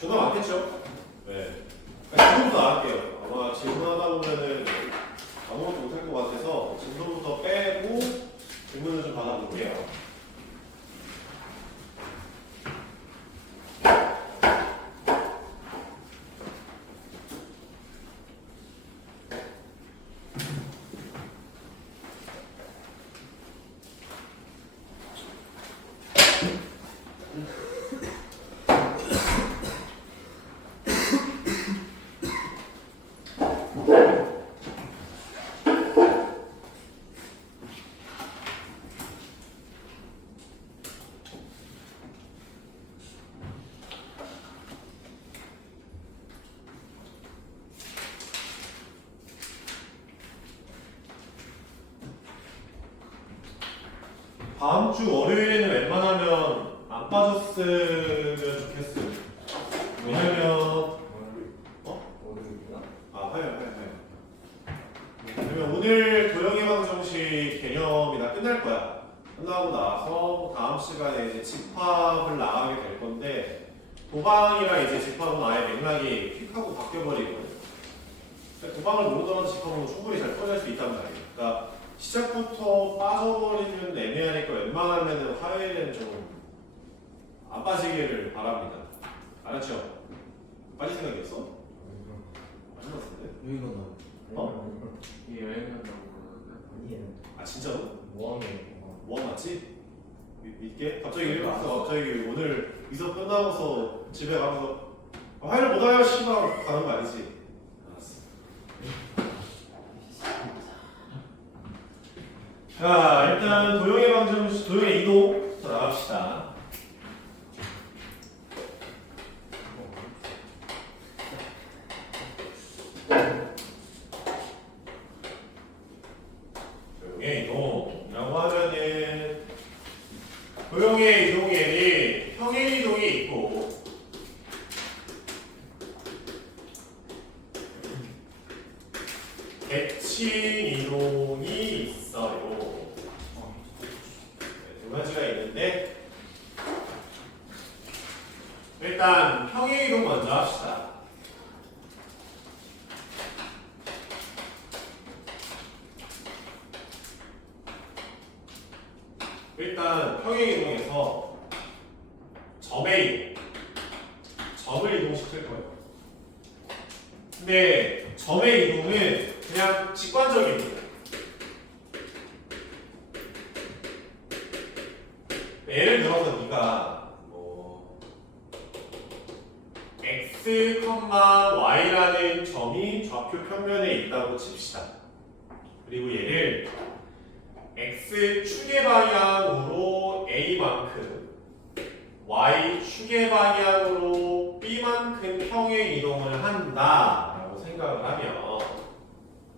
존나 많겠죠? 네. 지금부터 나갈게요. 아마 질문하다 보면은 아무것도 못할 것 같아서 질문부터 빼고 질문을 좀 받아볼게요. 다음 주 월요일에는 웬만하면 안 빠졌으면 좋겠어요. 왜냐면 화요일. 그러면 오늘 도형의 방정식 개념이 다 끝날 거야. 끝나고 나서 다음 시간에 이제 집합을 나가게 될 건데 도방이랑 이제 집합은 아예 맥락이 휙하고 바뀌어버리거든. 도방을 모르더라도 집합은 충분히 잘 풀어낼 수 있단 말이야. 그러니까 시작부터 빠져버리면 애매하니까 웬만하면 화요일에는 좀 안 빠지기를 바랍니다. 알았죠? 빠질 생각이었어? 빠진 것 같은데? 여기가 나. 어? 이 여행 간다고 그러는데 아니에요. 아 진짜로? 모함이에요. 뭐 맞지? 믿게? 갑자기 이래서 갑자기 오늘 이서 끝나고서 집에 가면서 화요일 못 와요 씨발 가는 거 아니지? 알았어. 자 일단 도형의 방정식, 도형의 이동 나갑시다. 도형의 이동이라고 하면은 도형의 이동에는 평행 이동이 있고 대칭 이동이 있어요. 두 가지가 있는데 일단 평행 이동 먼저 합시다. 일단 평행 이동에서 점의 이동, 점을 이동시킬 거예요. 근데 점의 이동은 그냥 직관적입니다. 예를 들어서 네가 x, y라는 점이 좌표 평면에 있다고 칩시다. 그리고 얘를 x 축의 방향으로 a만큼 y 축의 방향으로 b만큼 평행 이동을 한다라고 생각을 하면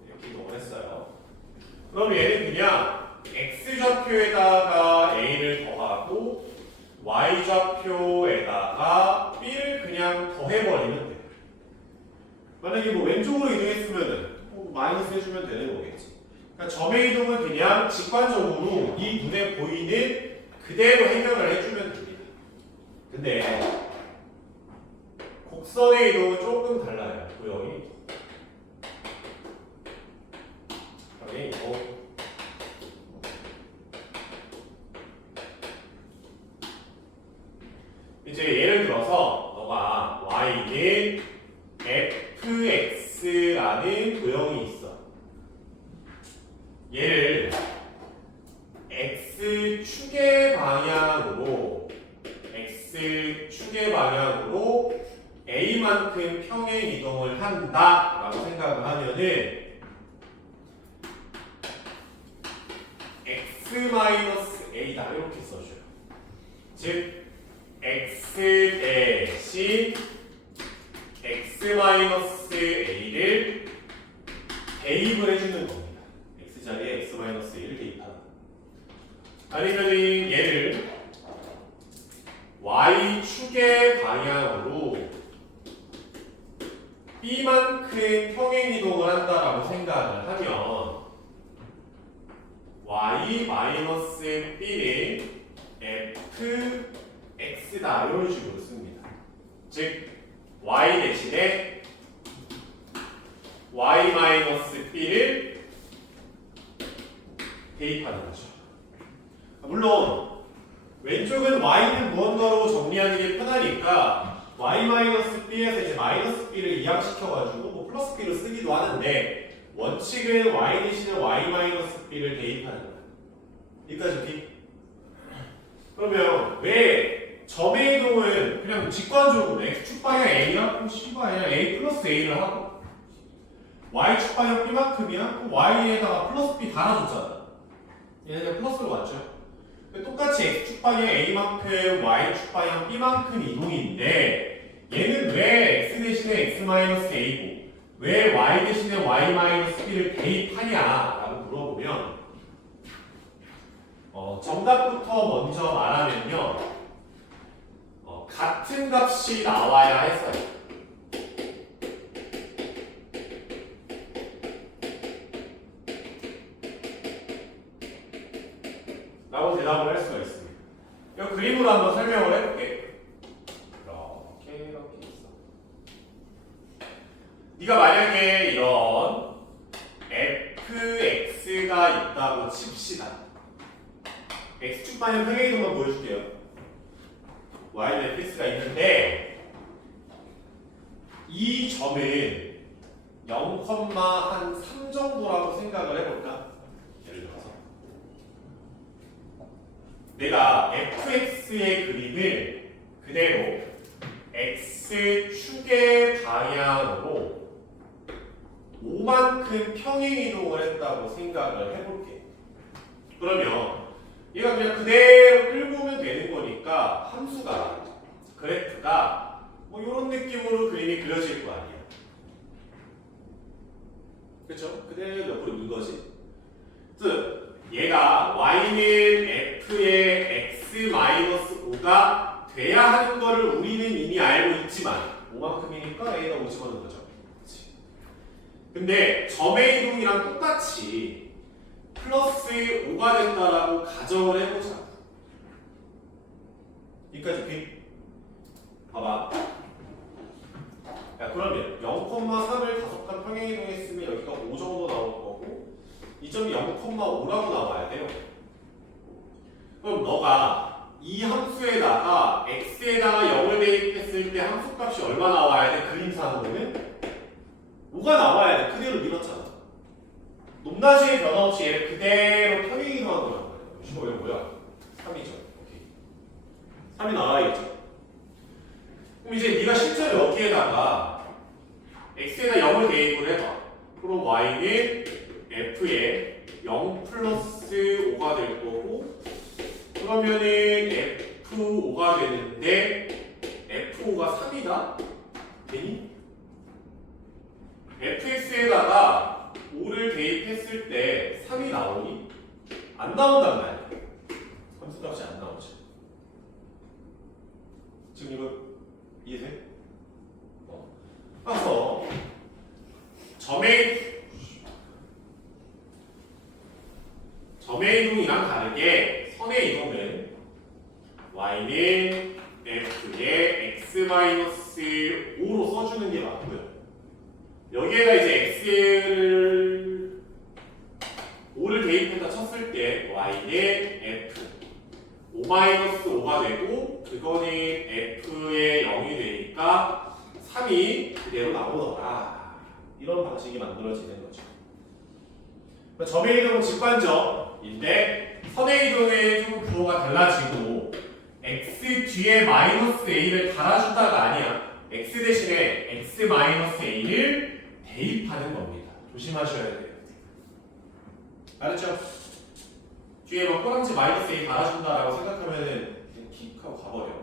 이렇게 이동을 했어요. 그럼 얘는 그냥 x 좌표에다가 a를 더하고 y 좌표에다가 b를 그냥 더해버리면 돼요. 만약에 뭐 왼쪽으로 이동했으면은 마이너스 해주면 되는 거겠지. 그러니까 점의 이동은 그냥 직관적으로 이 눈에 보이는 그대로 해결을 해주면 됩니다. 근데 곡선의 이동은 조금 달라요. 도형이. 평행 이동. 이제 예를 들어서 너가 y는 fx라는 도형이 있어. 얘를 x축의 방향으로 a만큼 평행 이동을 한다라고 생각을 하면은 x-a다 이렇게 써줘요. 즉 x 대신 x-a를 대입을 해주는 겁니다. x자리에 x-a를 대입하는. 아니면 얘를 y축의 방향으로 b만큼 평행 이동을 한다라고 생각을 하면 y-b는 fx다 이런 식으로 씁니다. 즉 y 대신에 y-b를 대입하는 거죠. 물론 왼쪽은 y는 무언가로 정리하는 게 편하니까 y-b에서 이제 마이너스 b를 이항시켜가지고 뭐 플러스 b로 쓰기도 하는데 원칙은 y 대신에 y-b를 대입하는 거예요. 여기까지 b. 그러면 왜 점의 이동은 그냥 직관적으로 x축 방향 a야? 그럼 c가 아니라 a 플러스 a를 하고 y축 방향 b만큼이야? 그럼 y에다가 플러스 b 달아줬잖아. 얘네가 플러스로 왔죠. 똑같이 x축 방향 a만큼 y축 방향 b만큼 이동인데 얘는 왜 x 대신에 x-a고 왜 y 대신에 y-b를 대입하냐라고 물어보면 정답부터 먼저 말하면요. 같은 값이 나와야 했어요. 라고 대답을 할 수가 있습니다. 이 그림으로 한번 설명을 해볼게. 이렇게 있어. 네가 만약에 이런 fx가 있다고 칩시다. x축 방향 평행이동만 보여줄게요. y는 fx가 있는데 이 점은 0,3 정도라고 생각을 해볼까? 예를 들어서 내가 fx의 그림을 그대로 x축의 방향으로 5만큼 평행이동을 했다고 생각을 해볼게. 그러면 얘가 그냥 그대로 끌고 오면 되는 거니까 함수가 그래프가 뭐 이런 느낌으로 그림이 그려질 거 아니야. 그렇죠? 그대로 옆으로 있는 거지. 즉 얘가 y는 f의 x-5가 돼야 하는 거를 우리는 이미 알고 있지만 5만큼이니까 a에다 5 집어넣는 거죠. 그치? 근데 점의 이동이랑 똑같이 플러스 5가 된다라고 가정을 해보자. 여기까지 B. 봐봐. 야, 그러면 0,3을 5칸 평행이동했으면 여기가 5 정도 나올 거고 이 점이 0,5라고 나와야 돼요. 그럼 너가 이 함수에다가 x에다가 0을 대입했을 때 함수값이 얼마 나와야 돼? 그림상으로는 5가 나와야 돼. 그대로 밀었잖아. 높낮이의 변화 없이 얘를 그대로 평행이동한 거란 말이야. 이거 왜 뭐야? 3이죠. 오케이. 3이 나와야겠죠. 그럼 이제 네가 실제로 여기에다가 x에다 0을 대입을 해봐. 그럼 y는 f에 0 플러스 5가 될 거고 그러면은 f5가 되는데 f5가 3이다? 되니? fx에다가 5를 대입했을 때 3이 나오니? 안 나온단 말이야. 함수값이 안 나오지. 지금 이거 이해돼? 그래서 점의 이동이랑 다르게 선의 이동은 y는 f의 x-5로 써주는 게 맞고요. 여기에다 이제 x를 5를 대입했다 쳤을 때 y는 f 5-5가 되고 그거는 f의 0이 되니까 3이 그대로 나오더라. 이런 방식이 만들어지는 거죠. 점의 이동은 직관적인데 선의 이동의 좀 구호가 달라지고 x 뒤에 마이너스 a를 달아준다가 아니야. x 대신에 x-a를 대입하는 겁니다. 조심하셔야 돼요. 알았죠? 뒤에 막 꼬랑지 마이너스 a 달아준다라고 생각하면은 그냥 킥 하고 가버려.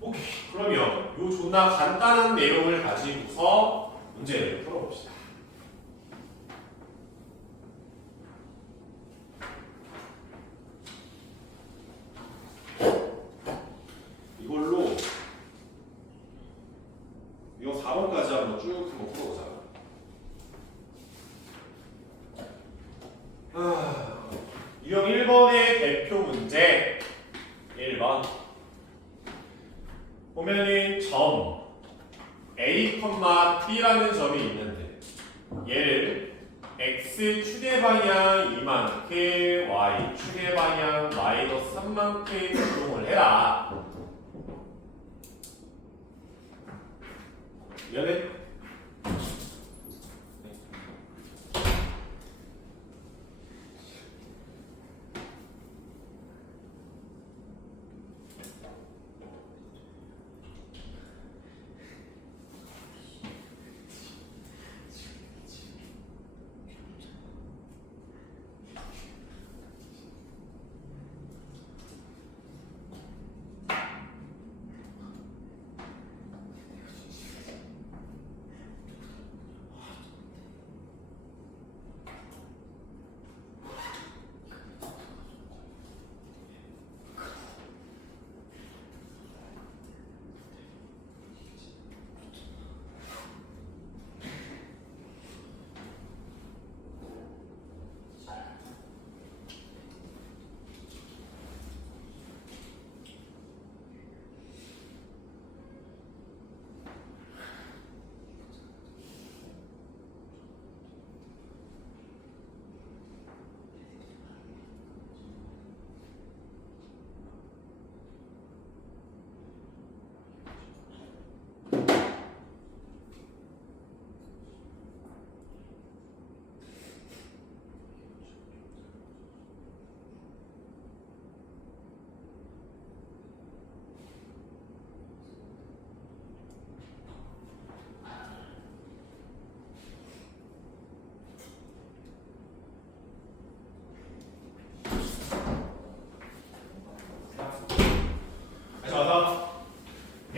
오케이. 그러면 요 존나 간단한 내용을 가지고서 문제를 풀어봅시다. 이걸로 이거 4번까지 한번 쭉 한번 풀어보자. 유형 1번의 대표 문제 1번 보면은 점 A, B라는 점이 있는데 얘를 x 축의 방향 2만큼 y 축의 방향 마이너스 3만큼 이동을 해라. 미안해.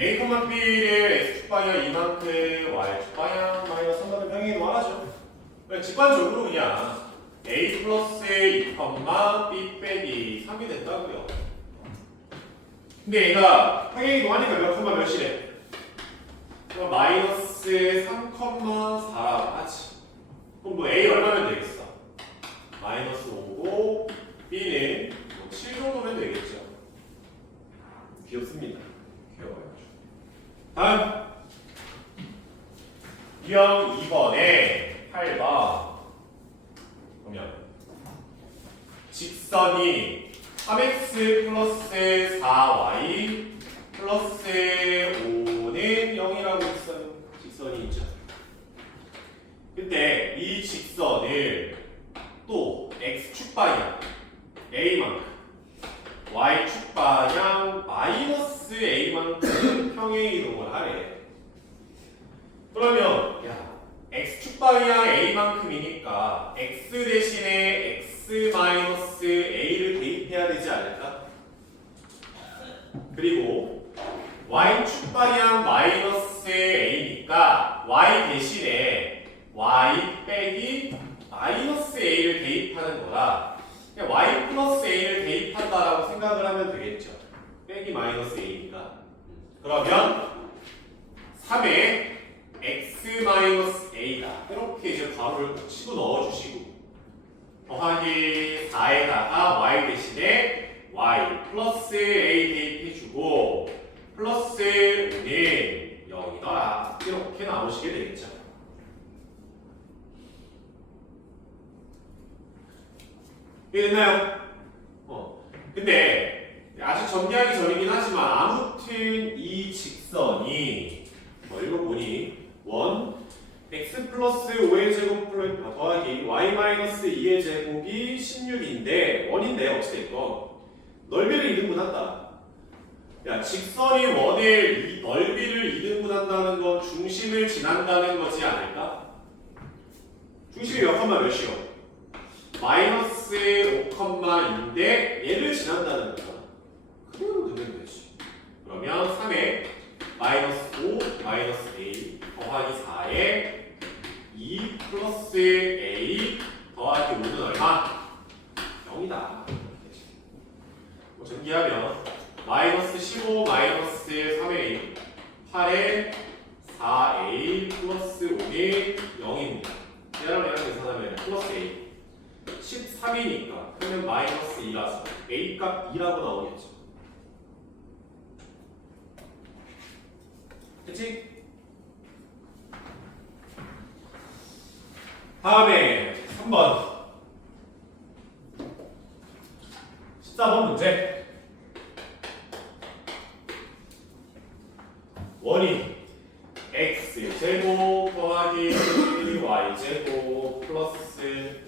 A, B를 X축 방향 이만큼 Y축 방향 마이너스 3만큼 평행이 동하죠. 직관적으로 그냥 A 플러스 2, B 빼기 3이 된다고요. 근데 얘가 평행이 동하니까 몇 콤마 몇이래? 그럼 마이너스 3,4라고 하지. 그럼 뭐 A 얼마면 되겠어? 마이너스 5고 B는 뭐 7 정도면 되겠죠. 귀엽습니다. 귀여워요. 다음 유형 2번에 8번 보면 직선이 3x 플러스 4y 플러스 5는 0이라고 있어요. 직선이 있죠. 근데 이 직선을 또 x축 방향 a만큼 y축 방향 마이너스 a만큼 평행 이동을 하래. 그러면 야 x축 방향 a만큼이니까 x 대신에 x 마이너스 a를 대입해야 되지 않을까? 그리고 y축 방향 마이너스 a니까 y 대신에 y 빼기 마이너스 a를 대입하는 거라 그냥 y 플러스 a를 대입한다라고 생각을 하면 되겠죠. 빼기 마이너스 a니까. 그러면 3에 x 마이너스 a다. 이렇게 이제 괄호를 치고 넣어주시고 더하기 4에다가 y 대신에 y 플러스 a 대입해주고 플러스 5는 0이더라. 이렇게 나오시게 되겠죠. 이해됐나요? 근데 아직 전개하기 전이긴 하지만 아무튼 이 직선이 읽어보니 1 x 플러스 5의 제곱 더하기 y 마이너스 2의 제곱이 16인데 1인데 어찌됐건 넓이를 2등분한다. 야 직선이 원의 넓이를 2등분한다는 건 중심을 지난다는 거지 않을까? 중심이 몇 컴마 몇이요? 마이너스 5,2인데 얘를 지난다는 거잖아. 그대로 넣으면 되지. 그러면 3에 마이너스 5 마이너스 a 더하기 4에 2 플러스 a 더하기 5는 얼마? 0이다. 뭐 전기하면 마이너스 15 마이너스 3a 8에 4a 플러스 5는 0입니다. 얘랑 계산하면 플러스 a 13이니까 그러면 마이너스 2라서 a 값 2라고 나오겠죠. 다음에 3번 14번 문제. 원이 x제곱 더하기 y제곱 플러스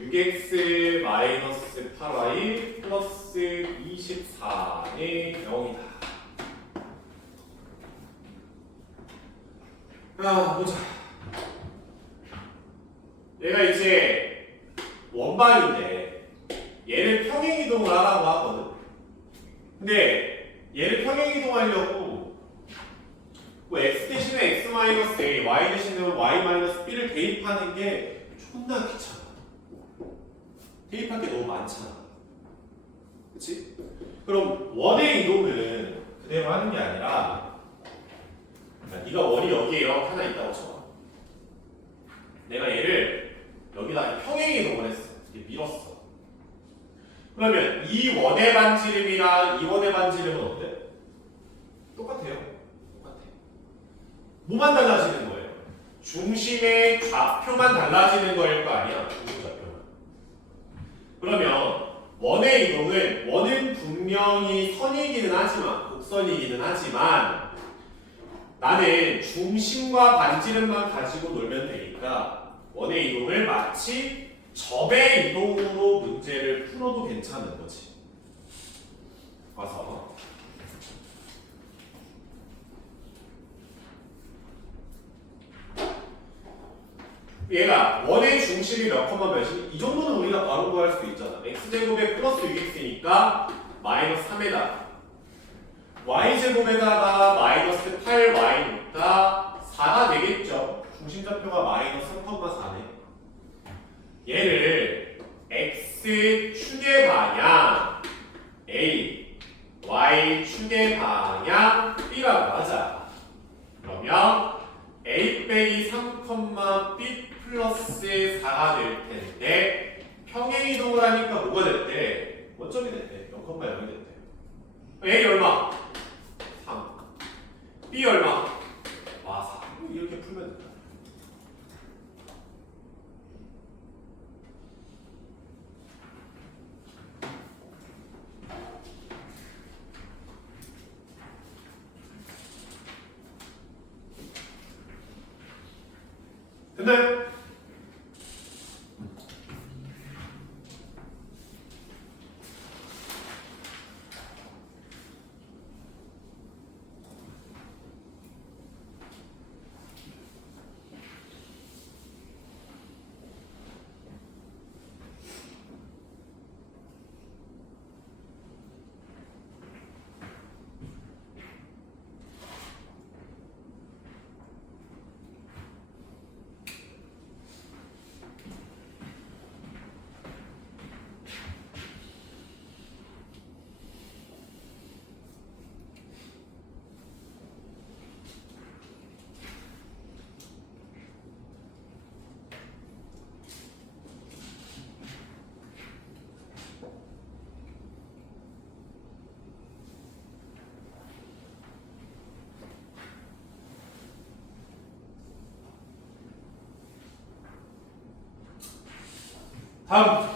6x 마이너스 8y 플러스 24의 0이다. 보자. 얘가 이제 원반인데 얘를 평행이동을 하라고 하거든. 근데 얘를 평행이동하려고 뭐 x 대신에 x 마이너스 a, y 대신에 y 마이너스 b를 대입하는 게 존나 귀찮아. 대입할 게 너무 많잖아. 그치? 그럼 원의 이동은 그대로 하는 게 아니라 네가 원이 여기에 하나 있다고 쳐봐. 내가 얘를 여기다 평행이동을 했어. 이렇게 밀었어. 그러면 이 원의 반지름이랑 이 원의 반지름은 어때? 똑같아요. 똑같아. 뭐만 달라지는 거예요? 중심의 좌표만 달라지는 거일 거 아니야? 중심 좌표만. 그러면 원의 이동은 원은 분명히 선이기는 하지만 곡선이기는 하지만 나는 중심과 반지름만 가지고 놀면 되니까 원의 이동을 마치 접의 이동으로 문제를 풀어도 괜찮은 거지. 와서 얘가 원의 중심이 몇 컴마 몇이? 이 정도는 우리가 바로 구할 수 있잖아. x제곱에 플러스 6x니까 마이너스 3에다 y제곱에다가 마이너스 8y니까 4가 되겠죠. 중심좌표가 마이너스 3,4네. 얘를 x축의 방향 a, y축의 방향 b라고 하자. 그러면 a 빼기 3,b 플러스 4가 될 텐데 평행이동을 하니까 뭐가 됐대? 원점이 됐대. 0,0이 됐대. a 얼마? 3. b 얼마? 와, 4. 이렇게 풀면 된다. 근데 다음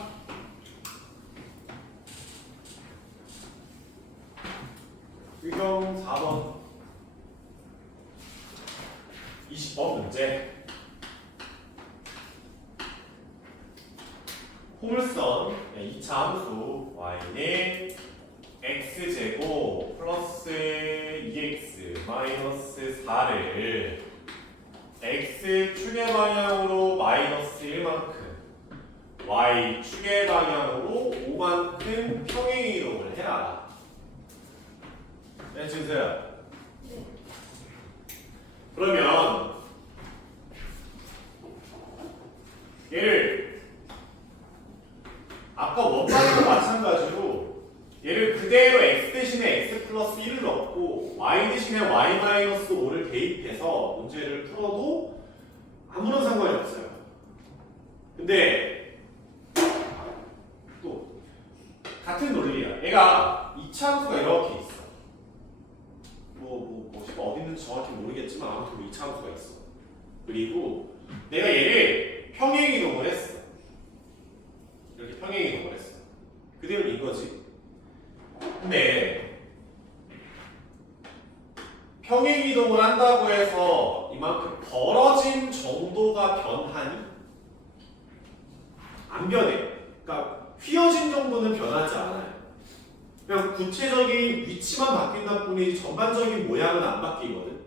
유경 4번 20번 문제. 포물선 2차 함수 y는 x제곱 플러스 2x 마이너스 4를 x축의 방향으로 마이너스 1만큼 y축의 방향으로 5만큼 평행이동을 해라. 네, 주세요. 그러면 얘를 아까 원방향과 마찬가지로 얘를 그대로 x 대신에 x 플러스 1을 넣고 y 대신에 y 마이너스 5를 대입해서 문제를 풀어도 아무런 상관이 없어요. 근데 또 같은 논리야. 얘가 2차 함수가 이렇게 있어. 어디 있는지 정확히 모르겠지만 아무튼 2차 함수가 있어. 그리고 내가 얘를 평행 이동을 했어. 이렇게 평행 이동을 했어. 그대로 인 거지. 근데 평행 이동을 한다고 해서 이만큼 벌어진 정도가 변하니? 안 변해. 그러니까 휘어진 정도는 변하지 않아요. 그냥 구체적인 위치만 바뀐다 뿐이지 전반적인 모양은 안 바뀌거든.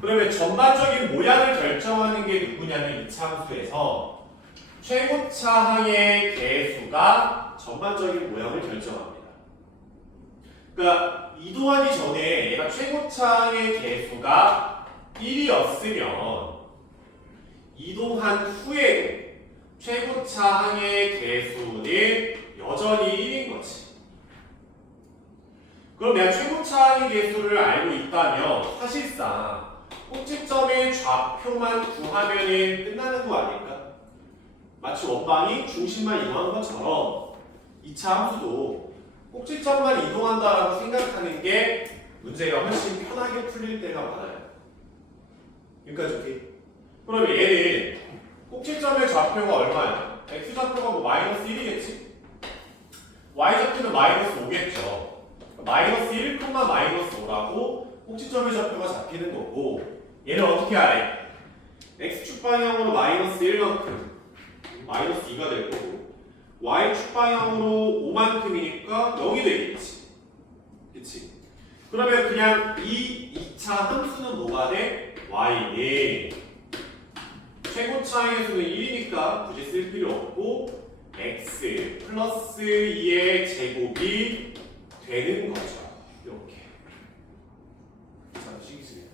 그러면 전반적인 모양을 결정하는 게 누구냐면 이차함수에서 최고차 항의 개수가 전반적인 모양을 결정합니다. 그러니까 이동하기 전에 얘가 최고차 항의 개수가 1이었으면 이동한 후에 최고차 항의 개수는 여전히 1인 거지. 그럼 내가 최고차 항의 개수를 알고 있다면 사실상 꼭지점의 좌표만 구하면 끝나는 거 아닐까? 마치 원방이 중심만 이동한 것처럼 2차 함수도 꼭지점만 이동한다라고 생각하는 게 문제가 훨씬 편하게 풀릴 때가 많아요. 여기까지 오케이? 그럼 얘는 꼭지점의 좌표가 얼마야? x좌표가 뭐 마이너스 1이겠지? y좌표는 마이너스 5겠죠. 마이너스 1, 마이너스 5라고 꼭지점의 좌표가 잡히는 거고 얘는 어떻게 알아? x축 방향으로 마이너스 1만큼 마이너스 2가 될 거고 y축 방향으로 5만큼이니까 0이 되겠지. 그치? 그러면 그냥 이 2차 함수는 뭐가 돼? y는 최고차의 수는 1이니까 굳이 쓸 필요 없고 x 플러스 2의 제곱이 되는 거죠. 이렇게. 자, 시기지.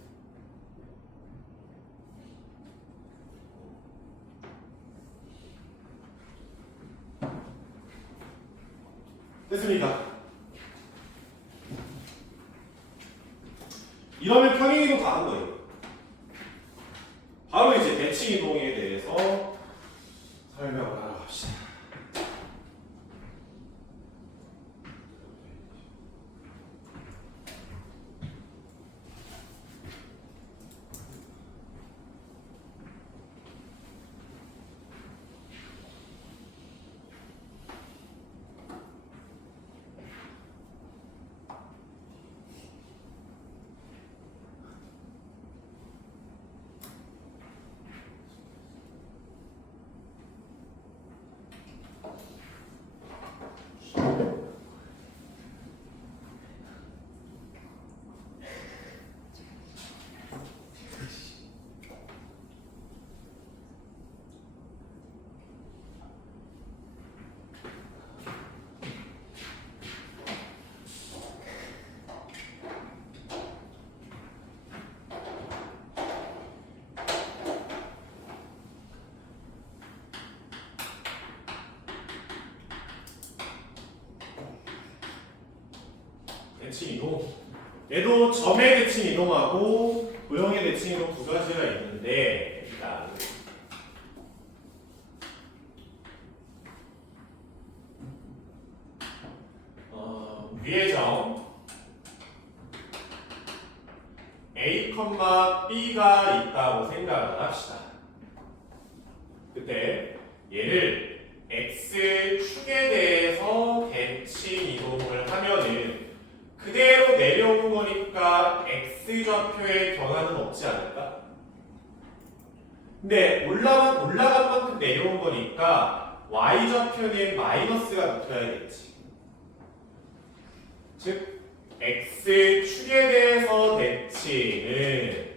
됐습니까? 이러면 평행이동 다 한 거예요. 바로 이제 대칭 이동에 대해서 설명을 하러 갑시다. 대칭 이동. 얘도 점의 대칭 이동하고 도형의 대칭 이동 두 가지가 있는데 일단 위의 점 A, B가 있다고 생각을 합시다. 그때 얘를 X축에 대해서 대칭 이동을 하면은 그대로 내려온 거니까 X좌표의 변화는 없지 않을까? 근데 올라간 만큼 내려온 거니까 Y좌표는 마이너스가 붙어야겠지. 즉 X축에 대해서 대칭은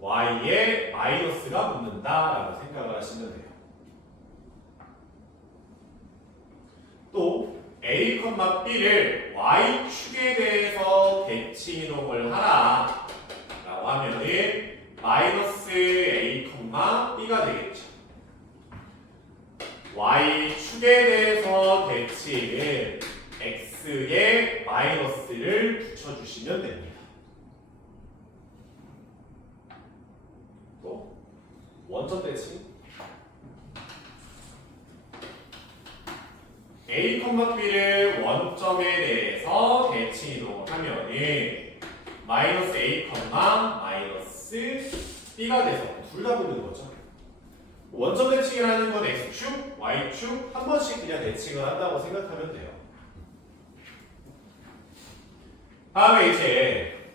Y에 마이너스가 붙는다라고 생각을 하시면 돼요. 또 A, B를 Y축에 대해서 대칭 이동을 하라 라고 하면은 마이너스 A, B가 되겠죠. Y축에 대해서 대칭은 X에 마이너스를 붙여주시면 됩니다. 또 원점 대칭 A, B를 원점에 대해서 대칭 이동을 하면은 마이너스 A, 마이너스 B가 돼서 둘 다 붙는 거죠. 원점 대칭을 하는 건 x축, y축 한 번씩 그냥 대칭을 한다고 생각하면 돼요. 다음에 이제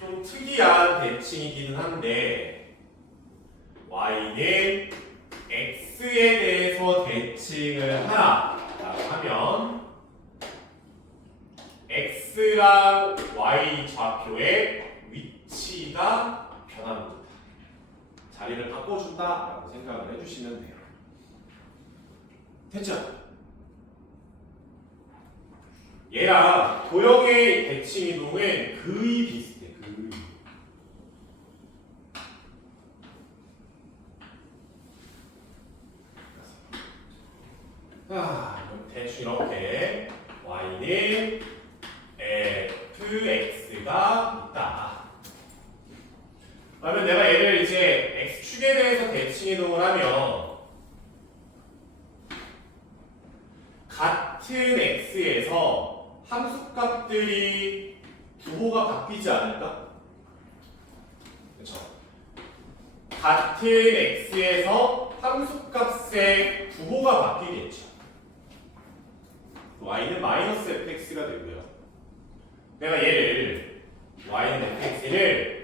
좀 특이한 대칭이기는 한데 y는 x에 대해서 대칭을 하라라고 하면 x랑 y 좌표의 위치가 변합니다. 자리를 바꿔준다라고 생각을 해주시면 돼요. 됐죠? 얘랑 도형의 대칭 이동은 거의 비슷해. 거의. 대충 이렇게 y는 fx가 있다. 그러면 내가 얘를 이제 x축에 대해서 대칭 이동을 하면 같은 x에서 함수값들이 부호가 바뀌지 않을까? 그렇죠? 같은 x에서 함수값의 부호가 바뀌겠죠. y는 마이너스 fx가 되고요. 내가 얘를 y는 fx를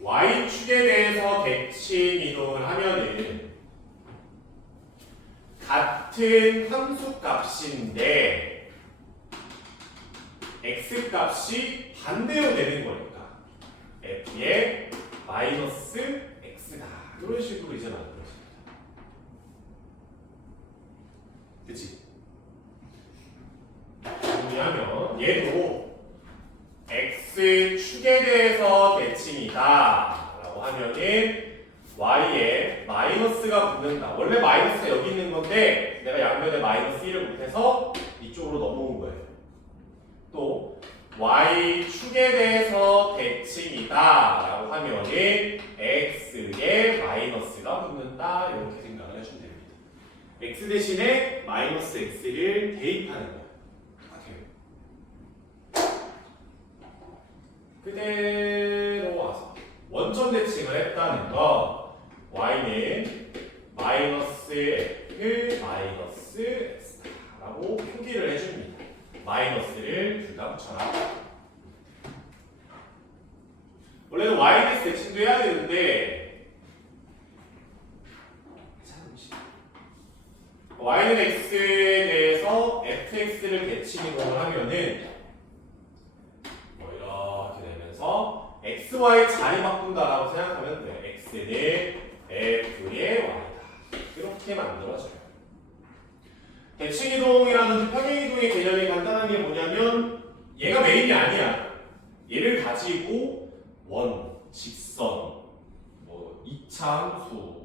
y축에 대해서 대칭 이동을 하면은 같은 함수값인데 x값이 반대로 되는 거니까 f의 마이너스 x다. 이런 식으로 이제 만들어집니다. 그치? 정리하면 얘도 x축에 대해서 대칭이다 라고 하면은 y에 마이너스가 붙는다. 원래 마이너스가 여기 있는 건데 내가 양면에 마이너스 1을 못해서 이쪽으로 넘어온 거예요. 또 y축에 대해서 대칭이다 라고 하면은 x에 마이너스가 붙는다. 이렇게 생각을 해주면 됩니다. x 대신에 마이너스 x를 대입하는 거예요. 그대로 와서 원점 대칭을 했다는 거 y는 마이너스 f 마이너스 x라고 표기를 해줍니다. 마이너스를 둘 다 붙여라. 원래는 y는 대칭도 해야 되는데 y는 x에 대해서 fx를 대칭 이동을 하면은 x, y 자리 바꾼다라고 생각하면 돼요. x는 f의 y다. 이렇게 만들어져요. 대칭이동이라든지 평행이동의 개념이 간단한 게 뭐냐면 얘가 메인이 아니야. 얘를 가지고 원, 직선, 뭐 이차함수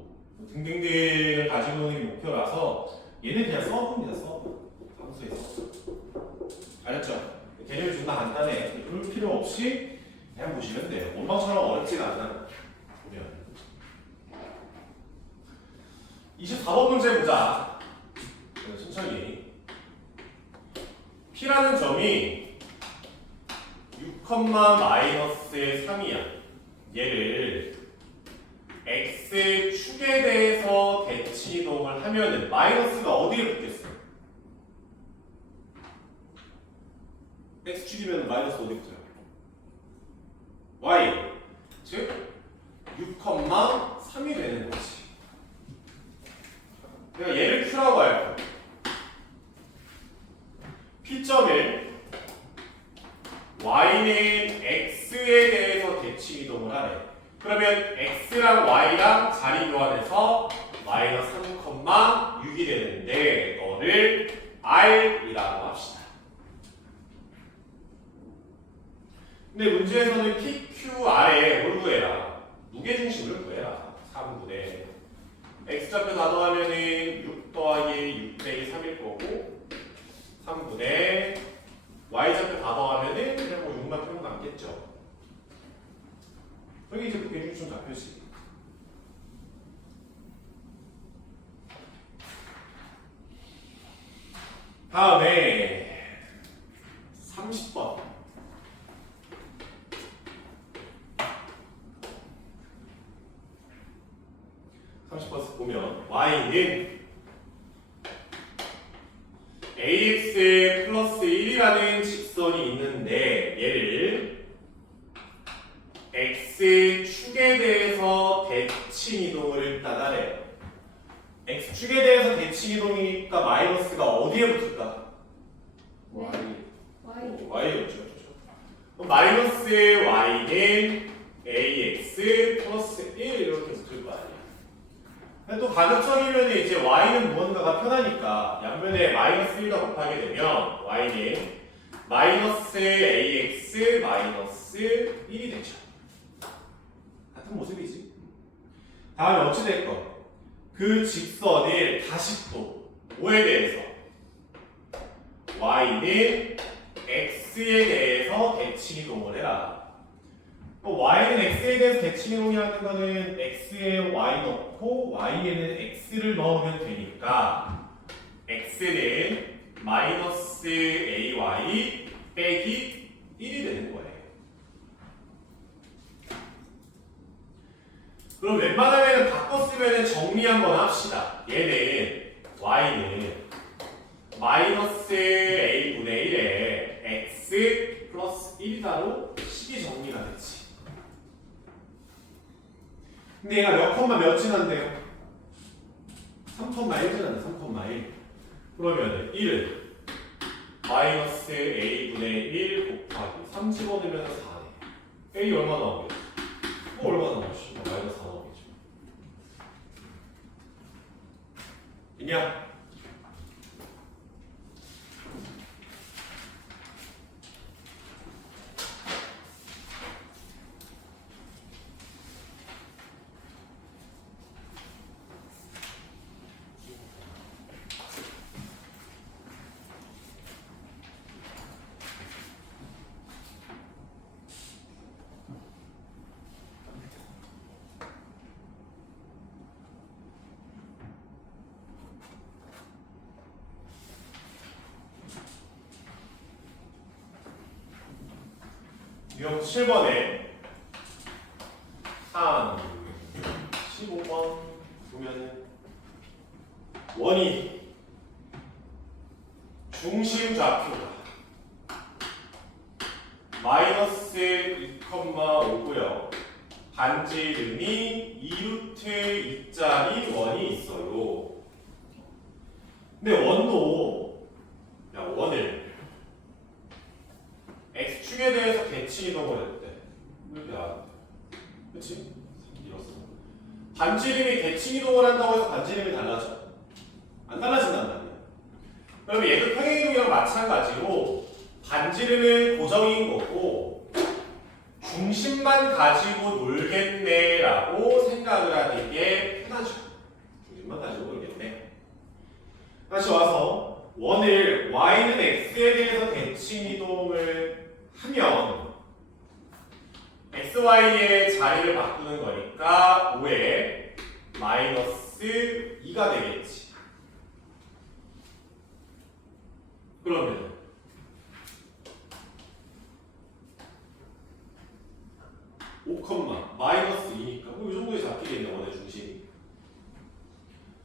등등등을 가지고 오는 게 목표라서 얘는 그냥 서브입니다. 서브. 함수의 서브. 알았죠? 개념이 존나 간단해. 그럴 필요 없이 그냥 보시면 돼요. 원방처럼 어렵지가 않아. 보면 24번 문제 보자. 천천히. P라는 점이 6,-3이야. 얘를 X축에 대해서 대칭 이동을 하면은 마이너스가 어디에 붙겠어? X축이면 마이너스 어디 붙어요? y 즉 6,3이 되는 거지. 내가 얘를 Q라고 할 거야. P점을 y는 x에 대해서 대칭 이동을 하래. 그러면 x랑 y랑 자리 교환해서 마이너스 3,6이 되는데 이거를 r이라고 합시다. 근데 문제에서는 PQR에 뭘 구해라? 무게중심을 구해라. 3분의 x좌표 단호하면은 6 더하기 6 빼기 3일 거고 3분의 y좌표 단호하면은 그냥 뭐 6만 표현 남겠죠. 여기 이제 무게중심 좌표지. 다음에 30번. 30 30번씩 보면 y는 ax 플러스 1이라는 직선이 있는데 얘를 x축에 대해서 대칭 이동을 따라해요. x축에 대해서 대칭 이동이니까 마이너스가 어디에 붙을까? Y. y에 붙죠. 그럼 마이너스 y는 ax 플러스 1 이렇게 붙을 거 아니야. 근데 또 가급적이면 이제 y는 무언가가 편하니까 양면에 마이너스 1과 곱하게 되면 y는 마이너스 ax 마이너스 1이 되죠. 같은 모습이지. 다음에 어찌됐건 그 직선을 다시 또 5에 대해서 y는 x에 대해서 대칭 이동을 해라. y는 x에 대해서 대칭 이동이라는 거는 x에 y 넣고 y에는 x를 넣으면 되니까 x는 마이너스 ay 빼기 1이 되는 거예요. 그럼 웬만하면 바꿔 쓰면 정리 한번 합시다. 얘는 y는 마이너스 a분의 1에 x 플러스 1이다로 식이 정리가 되지. 근데 얘가 몇 컴마 몇 지난대요? 3컴마 1 지난다. 3컴마 1. 그러면 1은 마이너스 a분의 1 곱하기 3 집어넣으면 4네. a 얼마 나오겠지? 얼마 나오겠지? 마이너스 4 나오겠죠. 있냐? 유형 7번에 3, 15번 보면은 원이 중심 좌표가 마이너스 2,5고요. 반지름이 2루트 2짜리 원이 있어요. 근데 원도 원을 x축에 대해서 대칭 이동을 했대. 그치? 이렇어. 반지름이 대칭 이동을 한다고 해서 반지름이 달라져? 안 달라진단 말이야. 그럼 얘도 평행 이동이랑 마찬가지로 반지름은 고정인 거고 중심만 가지고 놀겠네라고 생각을 하는 게 편하죠. 중심만 가지고 놀겠네. 다시 와서 원을 y는 x에 대해서 대칭 이동을 하면 xy의 자리를 바꾸는 거니까 5에 마이너스 2가 되겠지. 그러면 5, 마이너스 2니까 이 정도에 잡히겠네. 원의 중심이.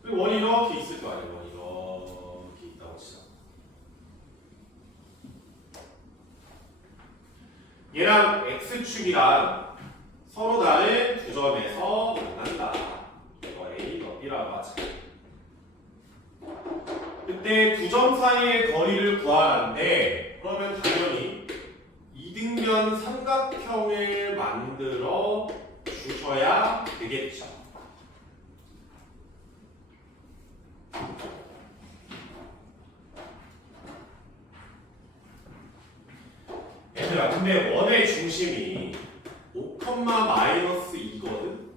그리고 원이 이렇게 있을 거 아니에요. 원이 이렇게 있다고 치자. 얘랑 x축이랑 서로 다른 두 점에서 만난다. 이거 A, 너 B라고 하자. 그때 두 점 사이의 거리를 구하는데 그러면 당연히 이등변 삼각형을 만들어 주셔야 되겠죠. 얘들아, 근데 원의 중심이 5, 마이너스 2거든?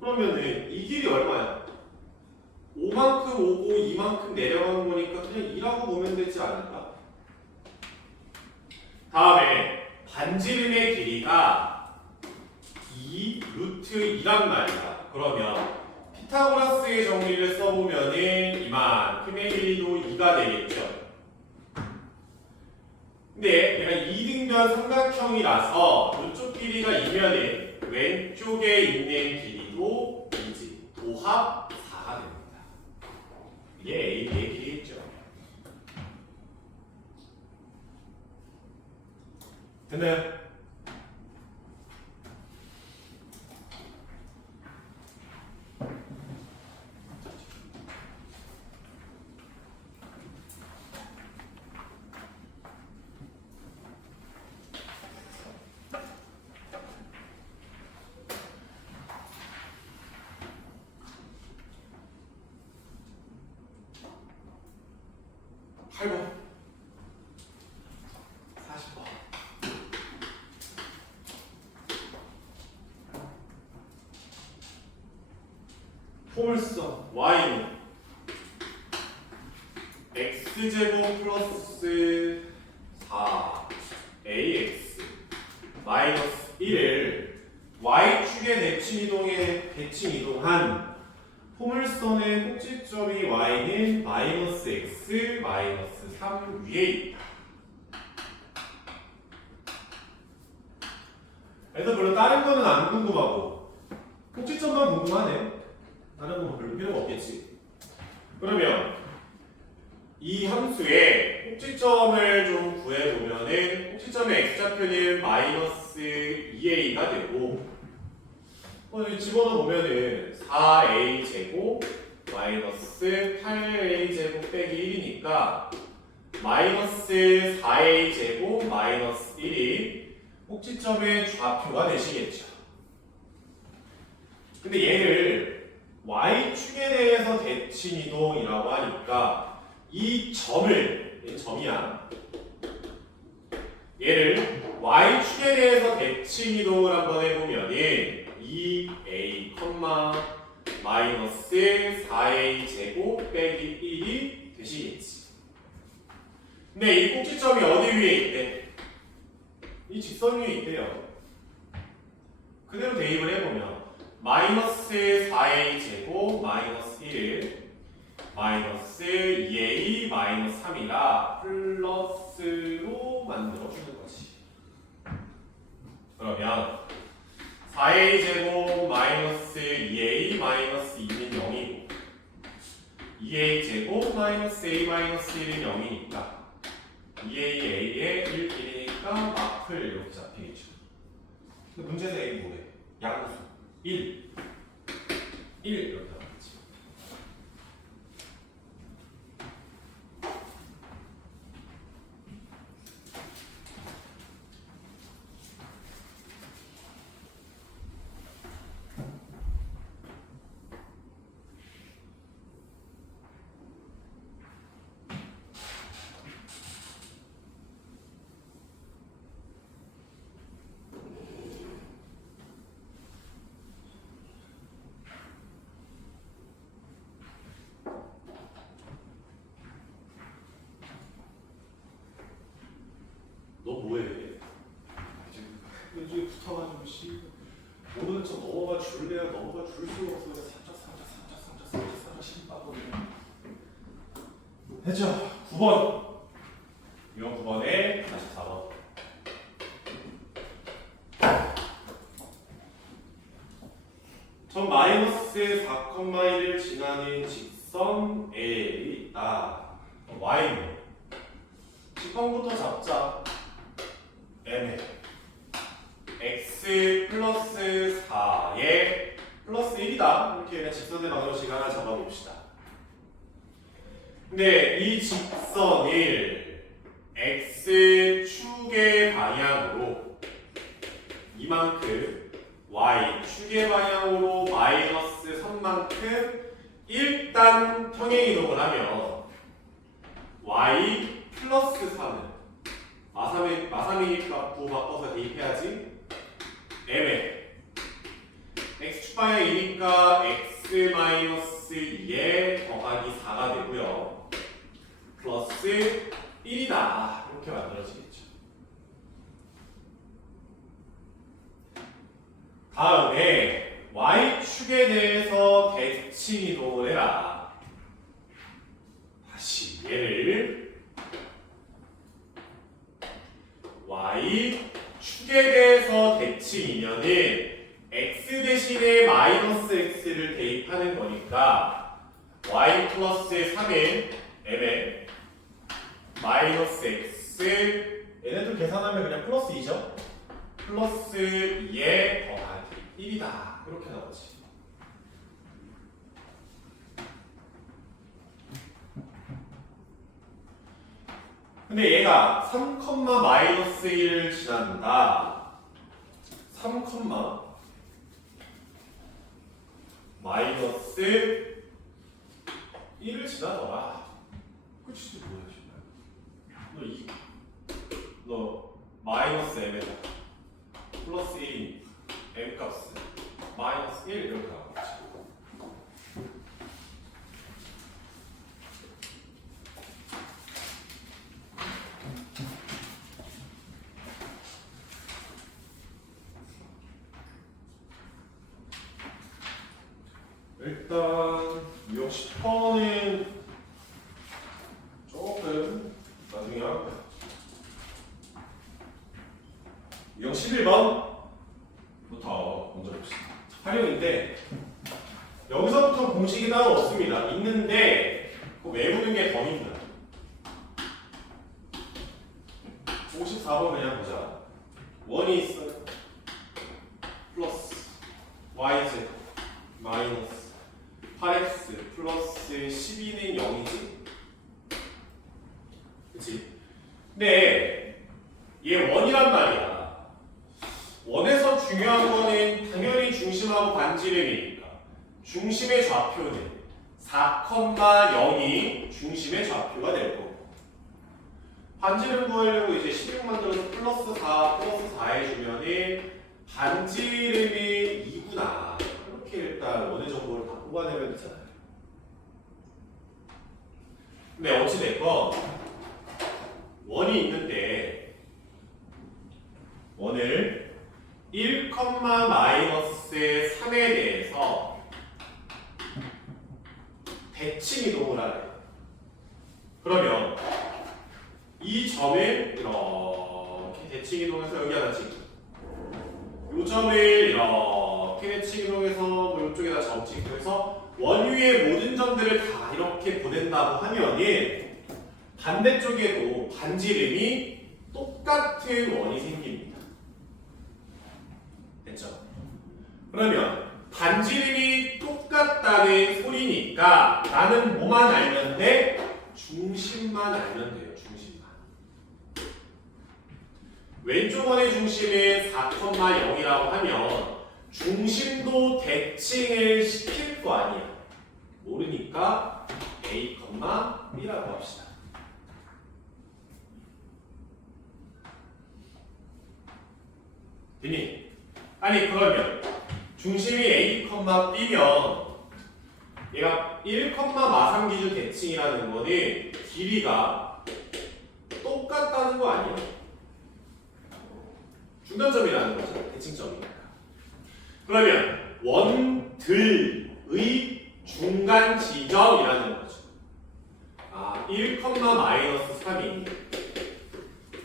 그러면은 이 길이 얼마야? 5만큼 오고 2만큼 내려가는 거니까 그냥 2라고 보면 되지 않을까? 다음에 반지름의 길이가 2 루트 2란 말이야. 그러면 피타고라스의 정리를 써보면은 이만큼의 길이도 2가 되겠죠. 근데 얘가 이등변 삼각형이라서 이쪽 길이가 2면은 왼쪽에 있는 길이도 2지. 도합 4가 됩니다. 이게 AB의 길이겠죠. 됐나요? 팔 번 40번 포물선 y는 x제곱 플러스 4ax 마이너스 1을 y축의 대칭 이동한 포물선의 꼭지점이 y는 마이너스 x 마이너스 3 위에 있다. 그래서 별로 다른 거는 안 궁금하고 꼭지점만 궁금하네. 다른 건 별로 필요가 없겠지. 그러면 이 함수의 꼭지점을 좀 구해보면은 꼭지점의 x좌표는 마이너스 2a가 되고 여기 집어넣으면은 4a 제곱 마이너스 8a 제곱 빼기 1이니까 마이너스 4a 제곱 마이너스 1이 꼭지점의 좌표가 되시겠죠. 근데 얘를 y축에 대해서 대칭 이동이라고 하니까 이 점을 얘 점이야. 얘를 y축에 대해서 대칭 이동을 한번 해보면은 2a, 마이너스 4a 제곱 빼기 1이 되시겠지. 근데 이 꼭지점이 어디 위에 있대? 이 직선 위에 있대요. 그대로 대입을 해보면 마이너스 4a 제곱 마이너스 1 마이너스 2a 마이너스 3이라 플러스로 만들어주는 거지. 그러면 4a 제곱 마이너스 2a 마이너스 2는 0이고 2a 제곱 마이너스 a 마이너스 1은 0이니까 2a에 1이니까 마플 이렇게 잡히겠죠. 근데 문제에서 a 뭐래? 양수 1 이렇게 나왔지. 너 뭐해? 이제 붙어가지고 씨 오늘은 좀 넘어가 줄래야 넘어가 줄 수가 없어. 살짝 신바거든. 했죠? 9번. 이건 9번에 44번. 전 마이너스 4,1을 지나는 직선 A에 있다. Y는 직방부터 잡자. M에 x 플러스 4에 플러스 1이다. 이렇게 그냥 직선의 방정식 하나 잡아봅시다. 근데 이 직선을 x축의 방향으로 이만큼 y축의 방향으로 마이너스 3만큼 일단 평행 이동을 하면 y 플러스 3은 마삼이니까 부호 바꿔서 대입해야지. m에 x축 방향이니까 x 마이너스 2에 더하기 4가 되고요. 플러스 1이다. 이렇게 만들어지겠죠. 다음에 y축에 대해서 대칭 이동을 해라. 다시 얘를 y축에 대해서 대칭이면은 x 대신에 마이너스 x를 대입하는 거니까 y 플러스 3의 m에 마이너스 x 얘네들 계산하면 그냥 플러스 2죠? 플러스 2에 더하기 1이다 이렇게 나오지. 근데 얘가 3, 마이너스 1을 지난다. 3, 마이너스 1을 지나더라. 그치, 뭐야, 지금. 너 마이너스 m에다 플러스 1인 m 값은 마이너스 1 이렇게 나오겠지. 일단 유형 10번은 조금 나중에 할게요. 유형 11번부터 먼저 봅시다. 활용인데 여기서부터 공식이 따로 없습니다. 있는데 외우는 게 더 힘들어요. 54번 그냥 보자. 원이 있어요. 플러스 yz 마이너스 8x 플러스 12는 0이지? 그치? 근데 얘 원이란 말이야. 원에서 중요한 거는 당연히 중심하고 반지름이니까 중심의 좌표는 4,0이 중심의 좌표가 될 거고 반지름 구하려고 이제 16 만들어서 플러스 4 해주면은 반지름이 2구나 이렇게 일단 원의 정보를 다 뽑아내면 되잖아요. 근데 어찌됐건 원이 있는데 원을 1, 마이너스 3에 대해서 대칭 이동을 하래. 그러면 이 점을 이렇게 대칭 이동해서 여기 하나 찍고 이 점을 이렇게 대칭 이동해서 뭐 이쪽에다 점 찍고 해서 원 위의 모든 점들을 다 이렇게 보낸다고 하면은 반대쪽에도 반지름이 똑같은 원이 생깁니다. 됐죠? 그러면 반지름이 똑같다는 소리니까 나는 뭐만 알면 돼? 중심만 알면 돼요. 중심만. 왼쪽 원의 중심은 4,0이라고 하면 중심도 대칭을 시킬 거 아니야. 모르니까 a, b라고 합시다. 됐니? 아니 그러면 중심이 a, b면 얘가 1, 마상 기준 대칭이라는 거는 길이가 똑같다는 거 아니야? 중단점이라는 거죠. 대칭점이니까. 그러면 원들의 중간 지점이라는 거죠. 1, 마이너스 3이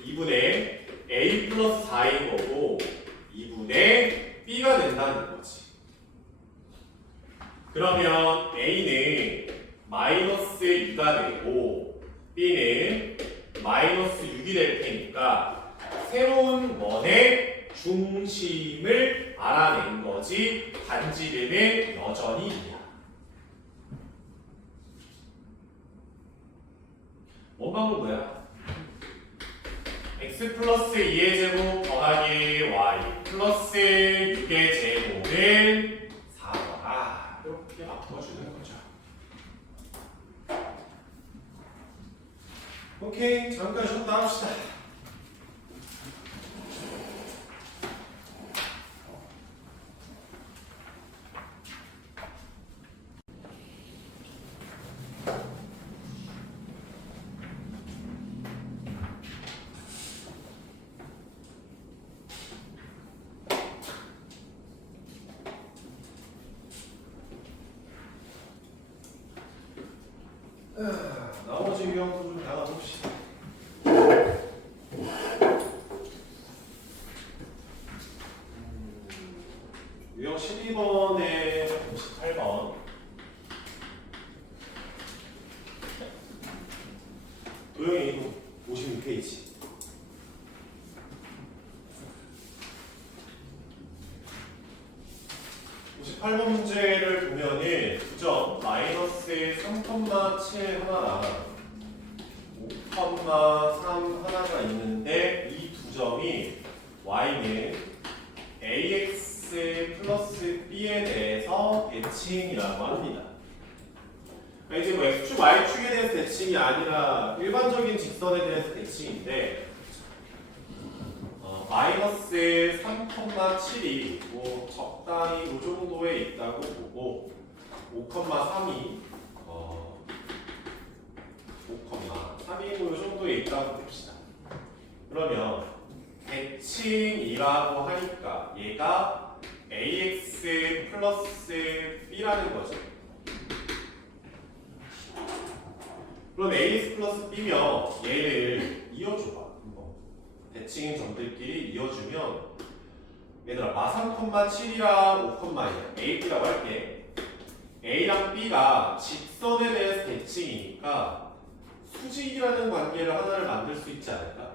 2분의 a 플러스 4인 거고 2분의 b가 된다는 거지. 그러면 a는 마이너스 2가 되고 b는 마이너스 6이 될 테니까 새로운 원의 중심을 알아낸 거지 반지름은 여전히 2야. 원방은 뭐야? x 플러스 2의 제곱 더하기 y 플러스 6의 제곱은 4다. 이렇게 바꿔주는 거죠. 오케이, 잠깐 쉬었다 합시다. 나머지 유형도 좀 나가봅시다. 그리고 12번에 58번 도형의 이동 56페이지 58번 문제를 보면은 9점 마이너스 3,7 하나랑 5,3 하나가 있는데 이 두 점이 y는 ax 플러스 b에 대해서 대칭이라고 합니다. 그러니까 이제 뭐 x축, y축에 대해서 대칭이 아니라 일반적인 직선에 대해서 대칭인데 마이너스 3,7이 뭐 적당히 이 정도에 있다고 보고 5,3이 5,3이 뭐 이 정도에 있다고 봅시다. 그러면 대칭이라고 하니까 얘가 ax 플러스 b라는 거죠. 그럼 ax 플러스 b면 얘를 이어줘봐. 대칭인 점들끼리 이어주면 얘들아 마 3,7이랑 5,2야 a, b라고 할게. a랑 b가 직선에 대해서 대칭이니까 수직이라는 관계를 하나를 만들 수 있지 않을까?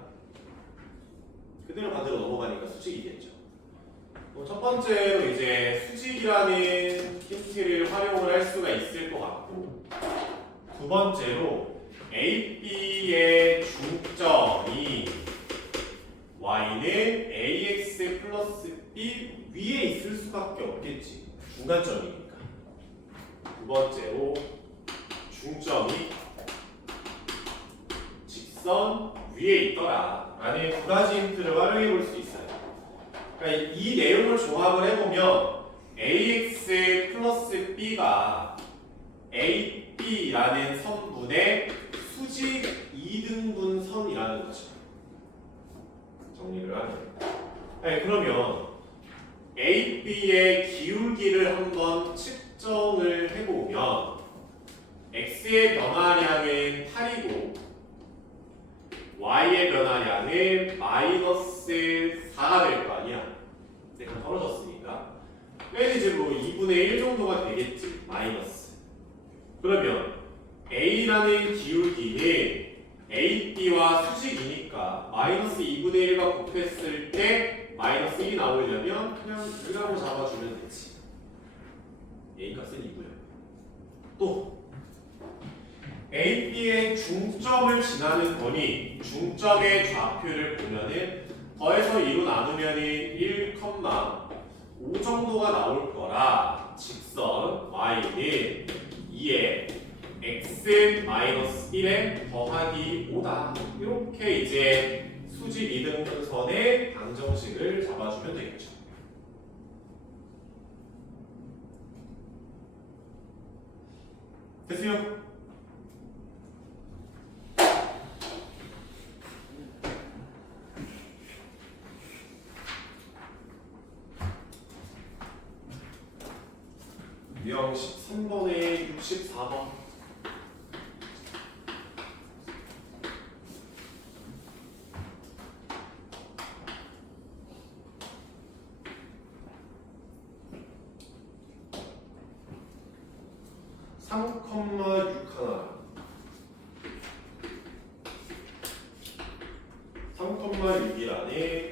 그대로 반대로 넘어가니까 수직이겠죠. 첫 번째로 이제 수직이라는 힌트를 활용을 할 수가 있을 것 같고, 두 번째로 a, b의 중점이 y는 ax 플러스 b 위에 있을 수밖에 없겠지. 중간점이니까. 두 번째로 중점이 직선 위에 있더라 라는 두 가지 힌트를 활용해 볼 수 있어요. 그러니까 이 내용을 조합을 해보면 ax 플러스 b가 ab라는 선분의 수직 2등분 선이라는 거죠. 정리를 하면. 네, 그러면 AB의 기울기를 한번 측정을 해보면 X의 변화량은 8이고 Y의 변화량은 마이너스 4가 될 거 아니야. 내가 떨어졌으니까. 그래서 이제 뭐 2분의 1 정도가 되겠지. 마이너스. 그러면 A라는 기울기는 AB와 수직이니까 마이너스 2분의 1과 곱했을 때 마이너스 1이 나오려면 그냥 일가로 잡아주면 되지. A 값은 2고요. 또 AB의 중점을 지나는 거니 중점의 좌표를 보면은 더해서 2로 나누면은 1,5 정도가 나올 거라 직선 y는 2에 x-1에 더하기 5다. 이렇게 이제 수직 2등분선의 방정식을 잡아주면 되겠죠. 됐어요? 유형 13번에 64번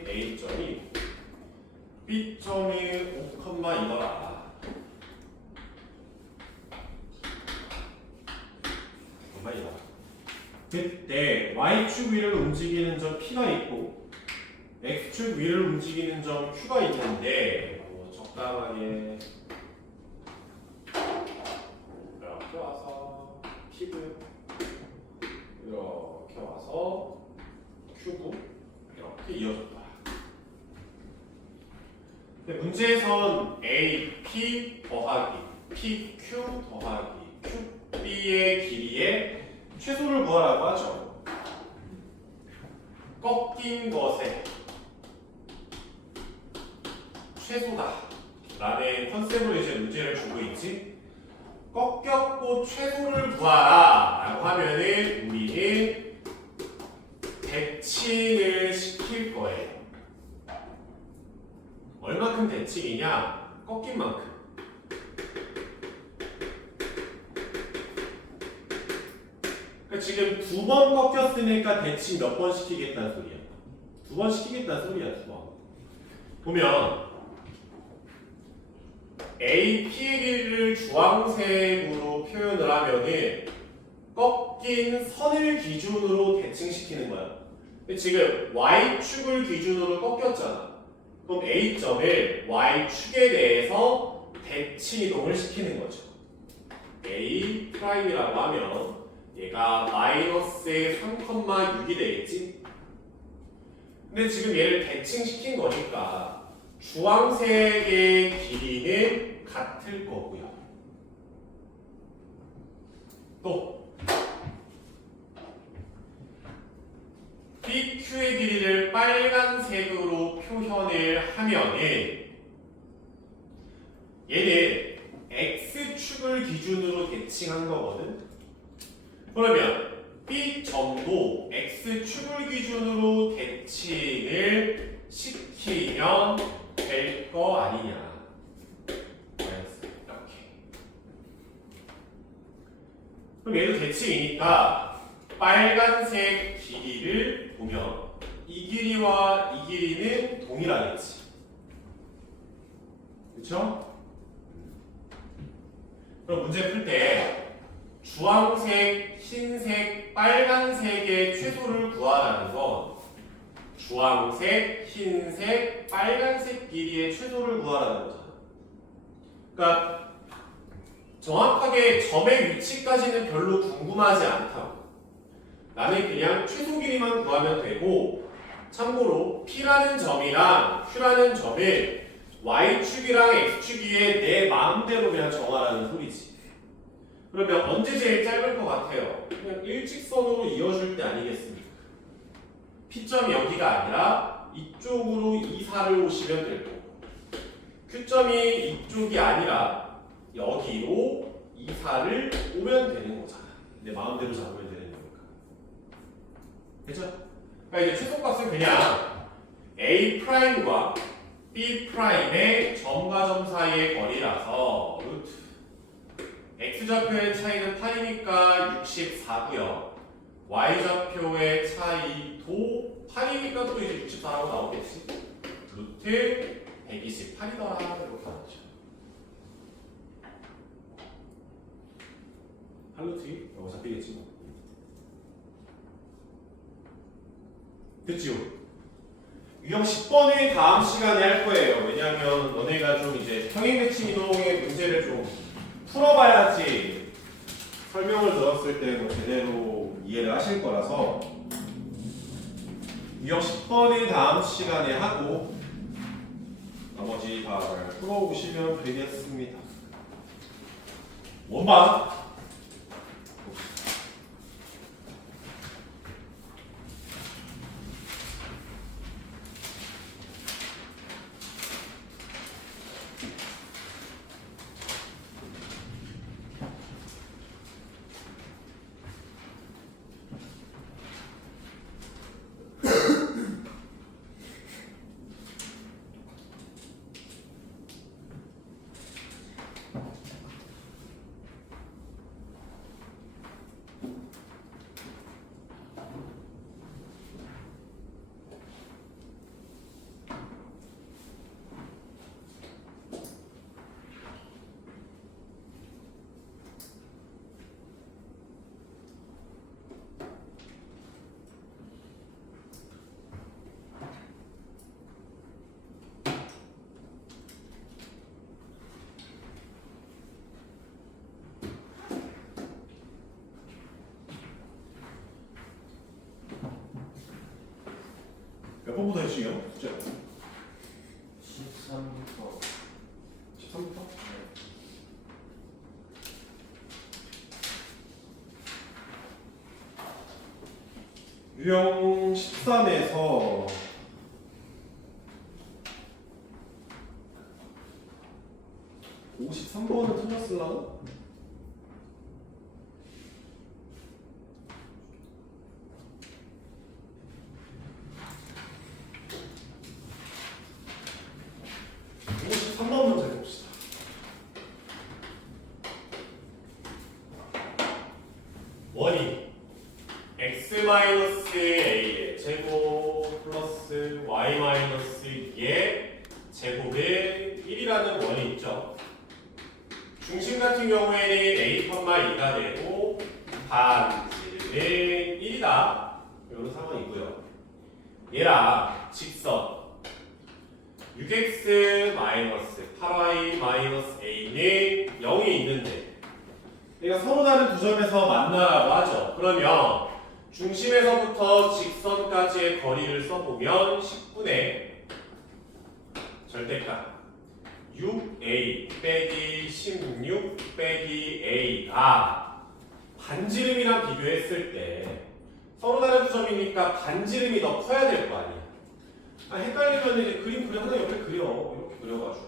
A점이 B점이 5,2더라. 그때 Y축 위를 움직이는 점 P가 있고 X축 위를 움직이는 점 Q가 있는데 적당하게 이렇게 와서 P고 이렇게 와서 Q고 이렇게 이어졌다. 근데 문제에선 A, P 더하기 PQ 더하기 QB의 길이에 최소를 구하라고 하죠. 꺾인 것의 최소다 라는 컨셉으로 이제 문제를 주고 있지. 꺾였고 최소를 구하라 라고 하면은 우리는 대칭을 시킬 거예요. 얼마큼 대칭이냐? 꺾인 만큼. 그러니까 지금 2번 꺾였으니까 대칭 몇 번 시키겠다는 소리야. 2번 시키겠다는 소리야. 2번. 보면 AP의 길이를 주황색으로 표현을 하면은 꺾인 선을 기준으로 대칭시키는 거야. 근데 지금 Y축을 기준으로 꺾였잖아. 그럼 A점을 Y축에 대해서 대칭 이동을 시키는 거죠. A'이라고 하면 얘가 마이너스 3,6이 되겠지? 근데 지금 얘를 대칭시킨 거니까 주황색의 길이는 같을 거고요. 또 PQ의 길이를 빨간색으로 표현을 하면은 얘는 X축을 기준으로 대칭한 거거든. 그러면 B점도 X축을 기준으로 대칭을 시키면 될 거 아니냐. 이렇게. 그럼 얘도 대칭이니까 빨간색 길이를 보면 이 길이와 이 길이는 동일하겠지. 그렇죠? 그럼 문제 풀 때 주황색, 흰색, 빨간색의 최소를 구하라는 건 주황색, 흰색, 빨간색 길이의 최소를 구하라는 거잖아. 그러니까 정확하게 점의 위치까지는 별로 궁금하지 않다고. 나는 그냥 최소 길이만 구하면 되고, 참고로 P라는 점이랑 Q라는 점을 Y축이랑 X축 위에 내 마음대로 그냥 정하라는 소리지. 그러면 언제 제일 짧을 것 같아요? 그냥 일직선으로 이어줄 때 아니겠습니까? P점이 여기가 아니라 이쪽으로 이사를 오시면 될 거고, Q점이 이쪽이 아니라 여기로 이사를 오면 되는 거잖아. 내 마음대로 잡으면 되는 거니까. 그죠? 그러니까 이제 최소값은 그냥 A'과 B'의 점과 점 사이의 거리라서 루트 X좌표의 차이는 8이니까 64고요. Y좌표의 차이도 8이니까 또 이제 64라고 나오겠지. 루트 128이더라. 이렇게 나오죠. 할루트 이거 잡히겠지 뭐. 됐지요? 유형 10번은 다음 시간에 할 거예요. 왜냐하면 너네가 좀 이제 평행대칭 이동의 문제를 좀 풀어봐야지 설명을 들었을 때 뭐 제대로 이해를 하실 거라서 유형 10번은 다음 시간에 하고 나머지 다 풀어오시면 되겠습니다. 원반 몇 번부터 해주시요? 숫자 13부터 13부터? 유형 13에서 53번은 틀렸을라나? 한 번만 더 해봅시다. 얘 제곱은 1이라는 원이 있죠. 중심 같은 경우에는 a, 2가 되고 반지름은 1이다. 이런 상황이 있고요. 얘랑 직선 6x 8y a는 0이 있는데 얘가 서로 다른 두 점에서 만나라고 하죠. 그러면 중심에서부터 직선까지의 거리를 써보면 10분의 절대값 6a 빼기 16 빼기 a가 반지름이랑 비교했을 때 서로 다른 두 점이니까 반지름이 더 커야 될 거 아니야. 헷갈리면 이제 그림 그려 하나 옆에 그려. 이렇게 그려가지고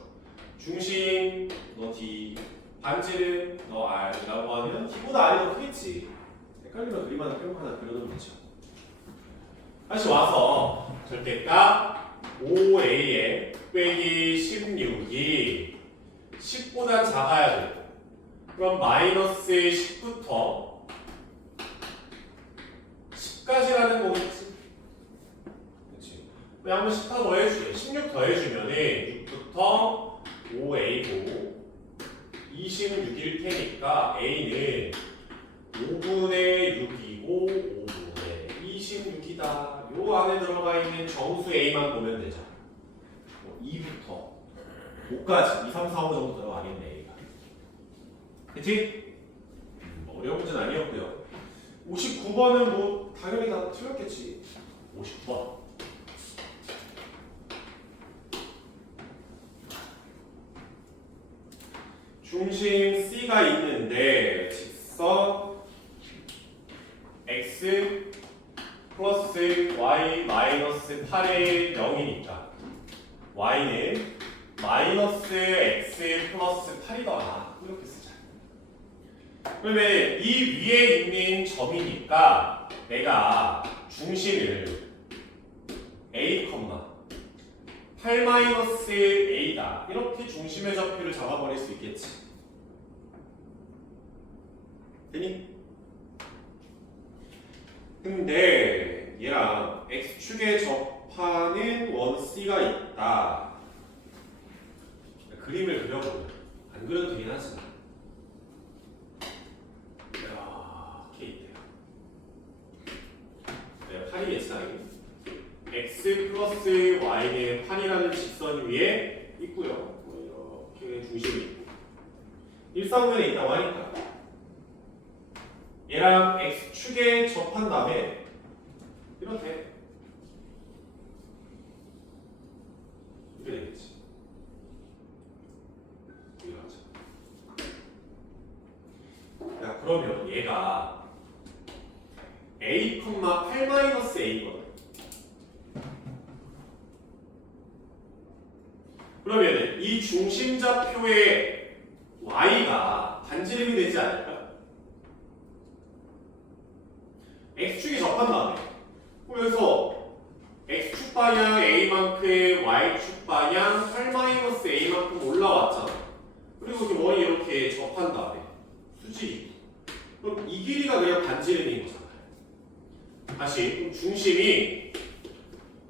중심 너 D 반지름 너 R이라고 하면 D보다 R이 더 크겠지. 헷갈리면 그림 하나 뿅 하나 그려놓으면 되죠. 다시 와서 절대값 5am 빼기 16이 10보다 작아야 되고 그럼 마이너스 10부터 10까지라는 거겠지. 그렇지. 왜 한번 10 더 해주래. 16 더 해주면은 6부터 5a고 26일 테니까 a는 5분의 6이고 5분의 26이다. 요 안에 들어가 있는 정수 a만 보면 되죠. 2부터 5까지 2, 3, 4, 5 정도 들어가겠네 a가. 그치? 뭐 어려운 문제는 아니었고요. 59번은 뭐 당연히 다 틀렸겠지. 59번. 중심 C가 있는데 직선 x 플러스 y 마이너스 8의 0이니까 y는 마이너스 x 플러스 8이더라. 이렇게 쓰자. 그러면 이 위에 있는 점이니까 내가 중심을 a, 8 마이너스 a다. 이렇게 중심의 좌표를 잡아버릴 수 있겠지. 되니? 근데 얘랑 x축에 접하는 원 C가 있다. 그림을 그려보면 안 그려도 되긴 하지만 이렇게 있대요. 8이겠지. x 플러스 y의 8이라는 직선 위에 있고요. 뭐 이렇게 중심이 있고 일사분면에 있다고 하니까 얘랑 x축에 접한 다음에 이렇게 되겠지. 이렇게. 야, 그러면 얘가 a, 8-a거든. 그러면 이 중심좌표의 y가 반지름이 되지 않을까? x축이 접한 다음에 그래서 x축 방향 a만큼 y축 방향 8-a만큼 올라왔잖아. 그리고 그 원이 이렇게 접한 다음에 수직이 그럼 이 길이가 그냥 반지름인 거잖아요. 다시 그럼 중심이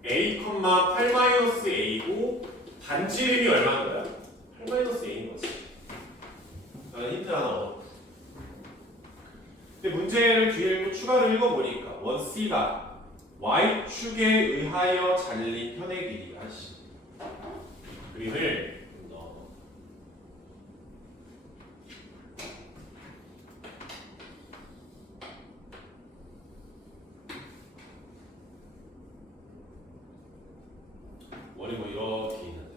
a, 8-a고 반지름이 얼마인 거야? 8-a인 거지. 나는 힌트 하나 얻어. 근데 문제를 뒤에 읽고 추가로 읽어보니까 원 C가 y축에 의하여 잘린 현의 길이가 그림을 넣어. 원이 뭐 이렇게 있는데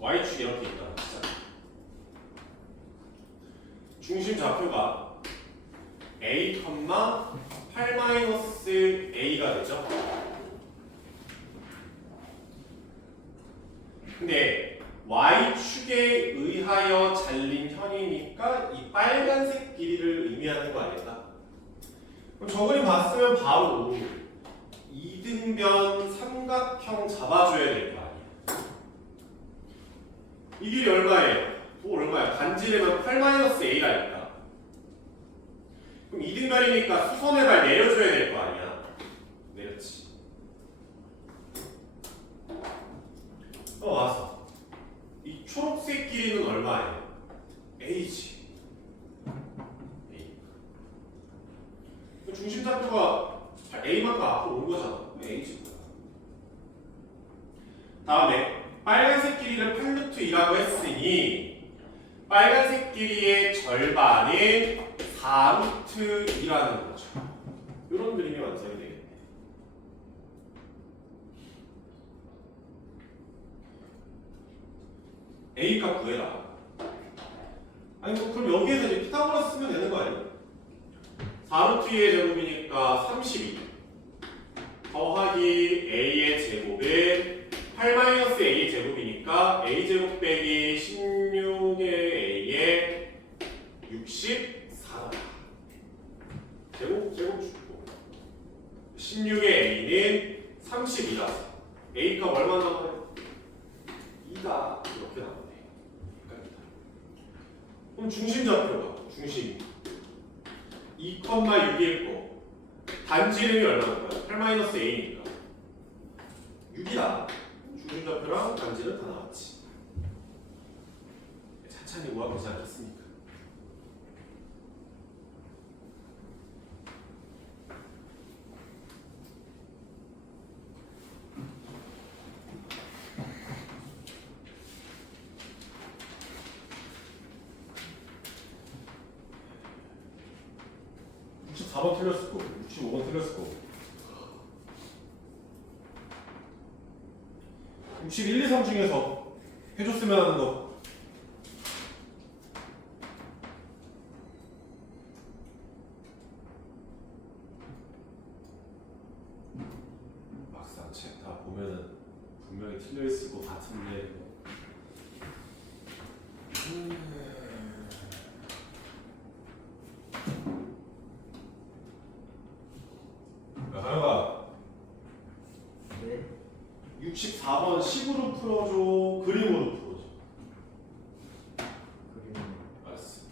y축이 이렇게 있다. 중심 좌표가 a, 8-a가 되죠. 근데 y축에 의하여 잘린 현이니까 이 빨간색 길이를 의미하는 거 아닐까? 그럼 저 그림 봤으면 바로 이등변 삼각형 잡아줘야 될 거 아니야. 이 길이 얼마예요? 또 얼마야? 반지름은 8-a라니까. 그럼 이등변이니까 수선의 발 내려줘야 될 거 아니야? 내렸지. 와서 이 초록색 길이는 얼마예요? a지. a. 중심 좌표가 a만큼 앞으로 온 거잖아. a지. 다음에 빨간색 길이를 8루트2라고 했으니 빨간색 길이의 절반은 4루트2라는 거죠. 이런 그림이 완성이 되겠네. A 값 구해라. 아니 뭐 그럼 여기에서 이제 피타고라스 쓰면 되는 거 아니야? 4루트2의 제곱이니까 32 더하기 A의 제곱은 8-A의 제곱이니까 A제곱 빼기 16의 A의 64다. 제곱 주고 16의 A는 32다. A 값 얼마 나와요? 2다. 이렇게 나오네. 그럼 중심 좌표가 중심 2,6일 거 단지름이 얼마인 거야? 8-A니까 6이다. 중심 좌표랑 단지름 다 나왔지. 찬찬히 모아보지 않겠습니까? (64번) 틀렸을 거고 65번 틀렸을 거고 61, 2, 3 중에서 해줬으면 하는 거 막상 책 다 보면은 분명히 틀려있을 것 같은데 하영아 네. 64번 식으로 풀어줘 그림으로 풀어줘 그림. 알았어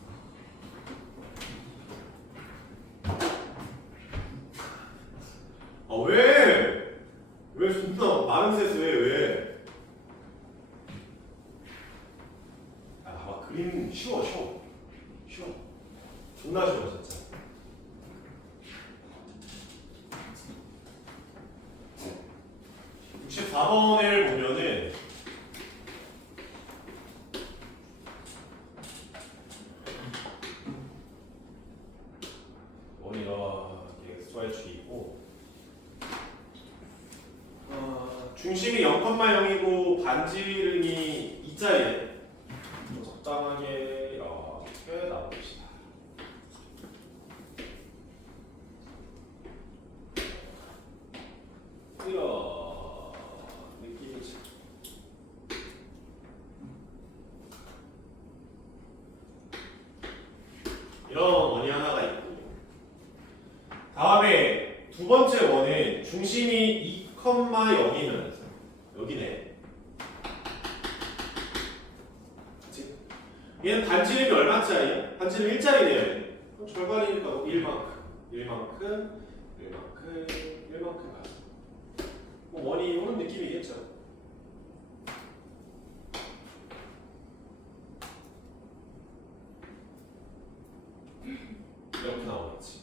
아 왜? 왜 존나 많은 세수해 왜? 아 봐봐 그림 쉬워 존나 쉬워 진짜 64번을 보면은 원이가 xy 축이고 중심이 0,0이고 반지름이 2짜리래. 적당하게 이렇게 나옵시다. 이런 느낌이지. 이런 원이 하나가 있고 다음에 두 번째 원은 중심이 2,0이면서 여기네. 그치? 얘는 반지름이 얼마짜리야? 반지름 1짜리네요. 그럼 절반이니까 1만큼 가죠. 뭐 원이 오는 느낌이겠죠. 이렇게 나오겠지.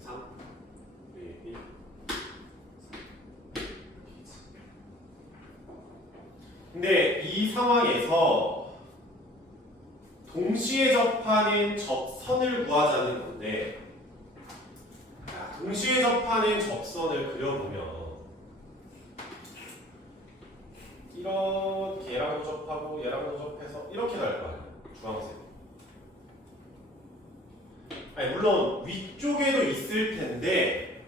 3, 2, 1, 3 이렇게 있지. 근데 이 상황에서 동시에 접하는 접선을 구하자는 건데 동시에 접하는 접선을 그려보면 이렇게 얘랑도 접하고 얘랑도 접해서 이렇게 갈 거 아니야. 주황색. 아니 물론 위쪽에도 있을 텐데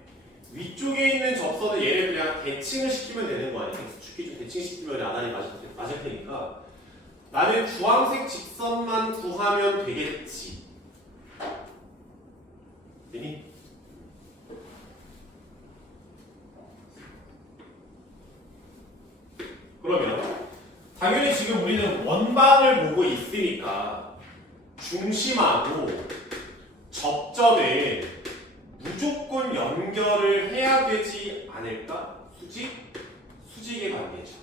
위쪽에 있는 접선은 얘를 그냥 대칭을 시키면 되는 거 아니야. 축이 좀 대칭시키면 아다리 맞을 테니까 나는 주황색 직선만 구하면 되겠지. 되니? 그러면 당연히 지금 우리는 원방을 보고 있으니까 중심하고 접점에 무조건 연결을 해야 되지 않을까? 수직의 관계죠.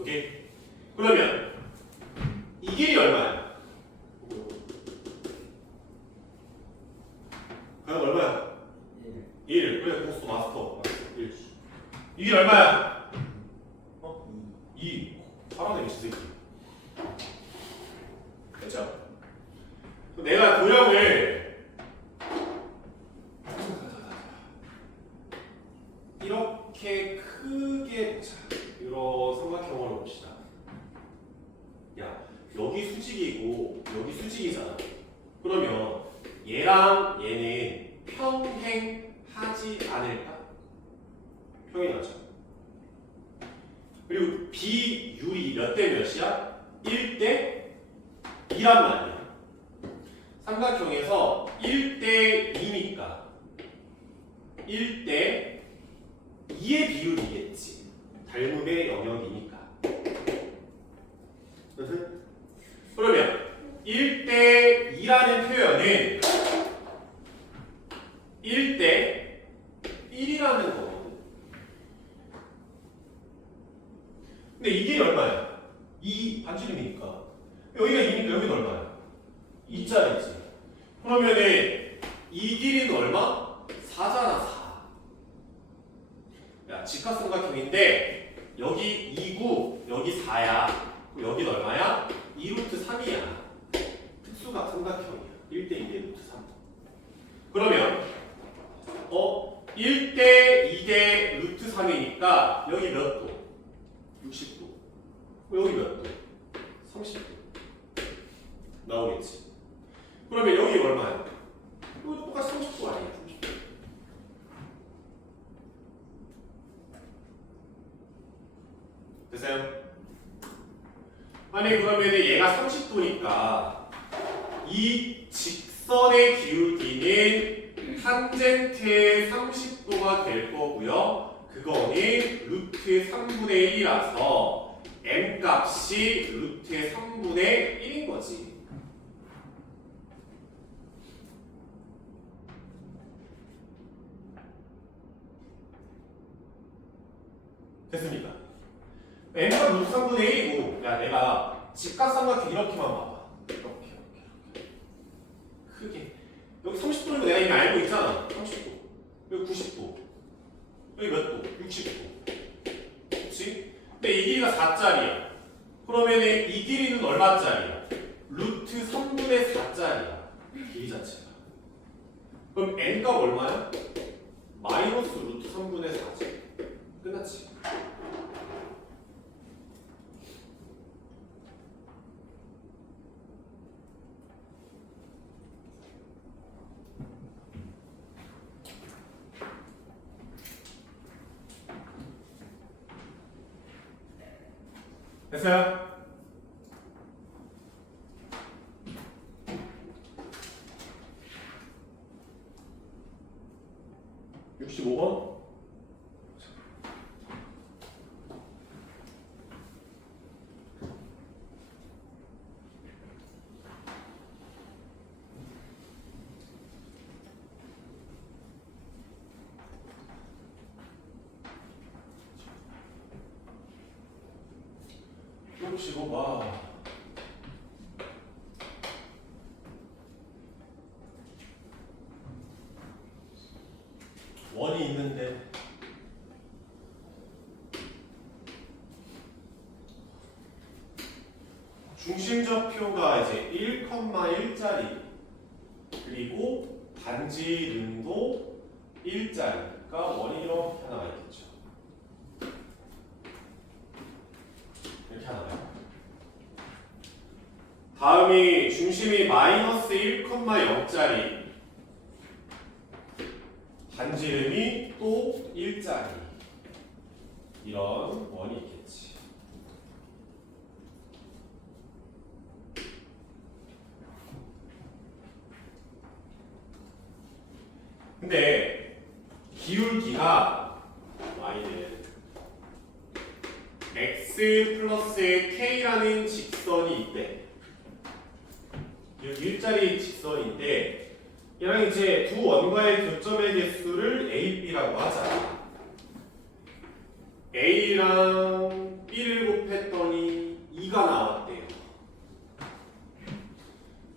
오케이? 그러면 이 길이 얼마야? 과연 얼마야? 1. 그래, 고스톱 마스터. 1. 이 길이 얼마야? 2. 살아내기 새끼. 됐죠? 내가 도형을 이렇게 크게 보자. 이런 삼각형으로 봅시다. 야, 여기 수직이고 여기 수직이잖아. 그러면 얘랑 얘는 평행하지 않을까? 평행하죠. 그리고 비율이 몇 대 몇이야? 1대 2란 말이야. 삼각형에서 1대 2니까 1대 2의 비율이겠지. 닮음의 영역이니까. 그러면 1대 2라는 표현은 1대 1이라는 거거든. 근데 이 길이 얼마야? 2 반지름이니까. 여기가 2니까 여기는 얼마야? 2짜리지. 그러면은 이 길이는 얼마? 4잖아, 4. 야, 직각삼각형인데 여기 2고 여기 4야. 여기는 얼마야? 2루트 3이야. 특수각 삼각형이야. 1대 2대 루트 3. 그러면 1대 2대 루트 3이니까 여기 몇 도? 60도. 여기 몇 도? 30도. 나오겠지. 그러면 여기 얼마야? 여기 똑같이 30도 아니야? 30도. 됐어요? 아니 그러면 얘가 30도니까 이 직선의 기울기는 탄젠트의 30도가 될 거고요. 그거는 루트 3분의 1이라서 m 값이 루트의 3분의 1인 거지. 됐습니까? m가 루트 3분의 1이고, 야 내가 직각삼각형 이렇게만 봐봐. 이렇게 크게. 여기 30도는 내가 이미 알고 있잖아. 30도. 여기 90도. 여기 몇 도? 60도. 그렇지? 근데 이 길이가 4짜리야. 그러면 이 길이는 얼마짜리야? 루트 3분의 4짜리야. 길이 자체가. 그럼 n값 얼마야? 마이너스 루트 3분의 4지. 끝났지. 됐어요? (65번) (65) 봐. 원이 있는데 중심좌표가 이제 1,1짜리 그리고 반지름도 1짜리니까 원이 이렇게 하나 있겠죠. 이렇게 하나요. 다음이 중심이 마이너스 1,0짜리 반지름이 또 1짜리 이런 원이 있겠지. 근데 기울기가 y는 x 플러스 k라는 직선이 있대. 일자리 직선인데 얘랑 이제 두 원과의 교점의 개수를 a, b라고 하자. a랑 b를 곱했더니 2가 나왔대요.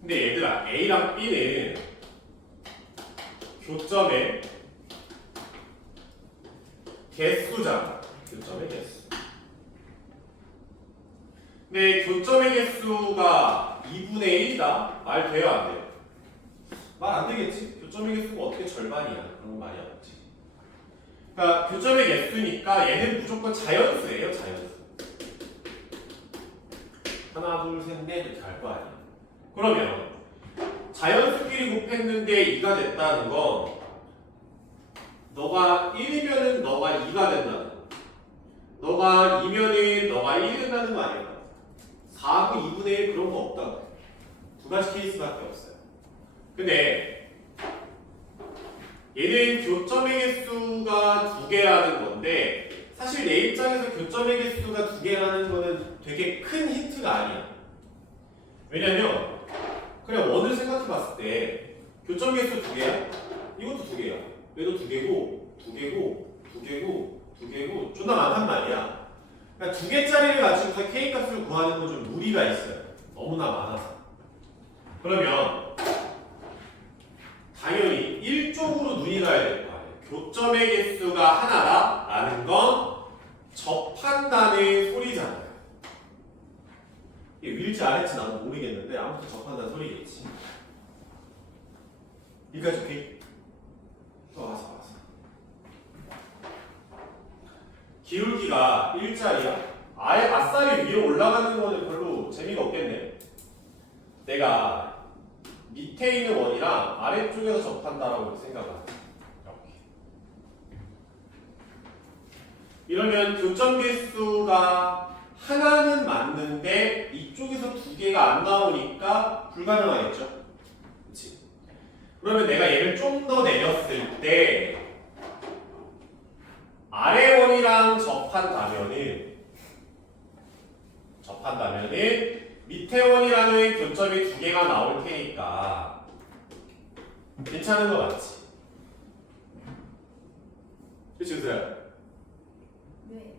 근데 얘들아, a랑 b는 교점의 개수잖아. 교점의 개수. 근데 교점의 개수가 2분의 1이다? 말 돼요, 안 돼요? 말 안 되겠지? 교점의 개수가 어떻게 절반이야? 그런 거 말이 안 되지. 그러니까 교점의 개수니까 얘는 무조건 자연수예요, 자연수. 하나, 둘, 셋, 넷 이렇게 갈 거 아니야. 그러면 자연수끼리 곱했는데 2가 됐다는 건 너가 1이면은 너가 2가 된다는 거. 너가 2면은 너가 1이 된다는 거 아니야? 4하고 2분의 1 그런 거 없다고. 두 가지 케이스밖에 없어요. 근데 얘는 교점의 개수가 2개라는 건데 사실 내 입장에서 교점의 개수가 2개라는 거는 되게 큰 힌트가 아니야. 왜냐면 그냥 원을 생각해 봤을 때 교점 개수 2개야? 이것도 2개야. 얘도 2개고 2개고 2개고 2개고 존나 많단 말이야. 그러니까 2개짜리를 가지고서 k 값을 구하는 건 좀 무리가 있어요. 너무나 많아서. 그러면 당연히 1쪽으로 눈이 가야 될 거 아니에요. 교점의 개수가 하나다라는 건 접한다는 소리잖아요. 이게 위일지 아래일지 나도 모르겠는데 아무튼 접한다는 소리겠지. 여기까지 오케이? 또 와서. 기울기가 일자리야? 아예 아싸리 위로 올라가는 거는 별로 재미가 없겠네. 내가 밑에 있는 원이랑 아래쪽에서 접한다라고 생각을 하자. 이렇게. 이러면 교점 개수가 하나는 맞는데 이쪽에서 2개가 안 나오니까 불가능하겠죠? 그치? 그러면 내가 얘를 좀 더 내렸을 때 아래 원이랑 접한다면은 밑에 원이라는 교점이 2개가 나올 테니까 괜찮은 거 맞지? 그치 유서야? 네.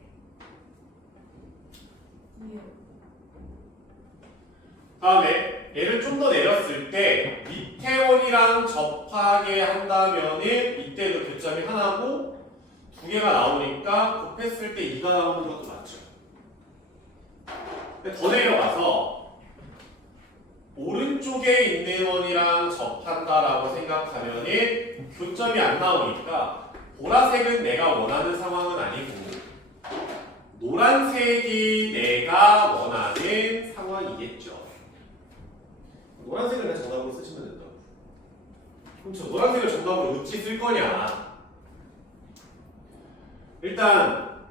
이요. 다음에 얘를 좀 더 내렸을 때 밑에 원이랑 접하게 한다면은 이때도 교점이 하나고 2개가 나오니까 곱했을 때 2가 나오는 것도 맞죠. 근데 더 내려가서 오른쪽에 있는 원이랑 접한다라고 생각하면은 교점이 안 나오니까 보라색은 내가 원하는 상황은 아니고 노란색이 내가 원하는 상황이겠죠. 노란색을 그냥 정답으로 쓰시면 된다고. 그럼 저 노란색을 정답으로 어찌 쓸 거냐? 일단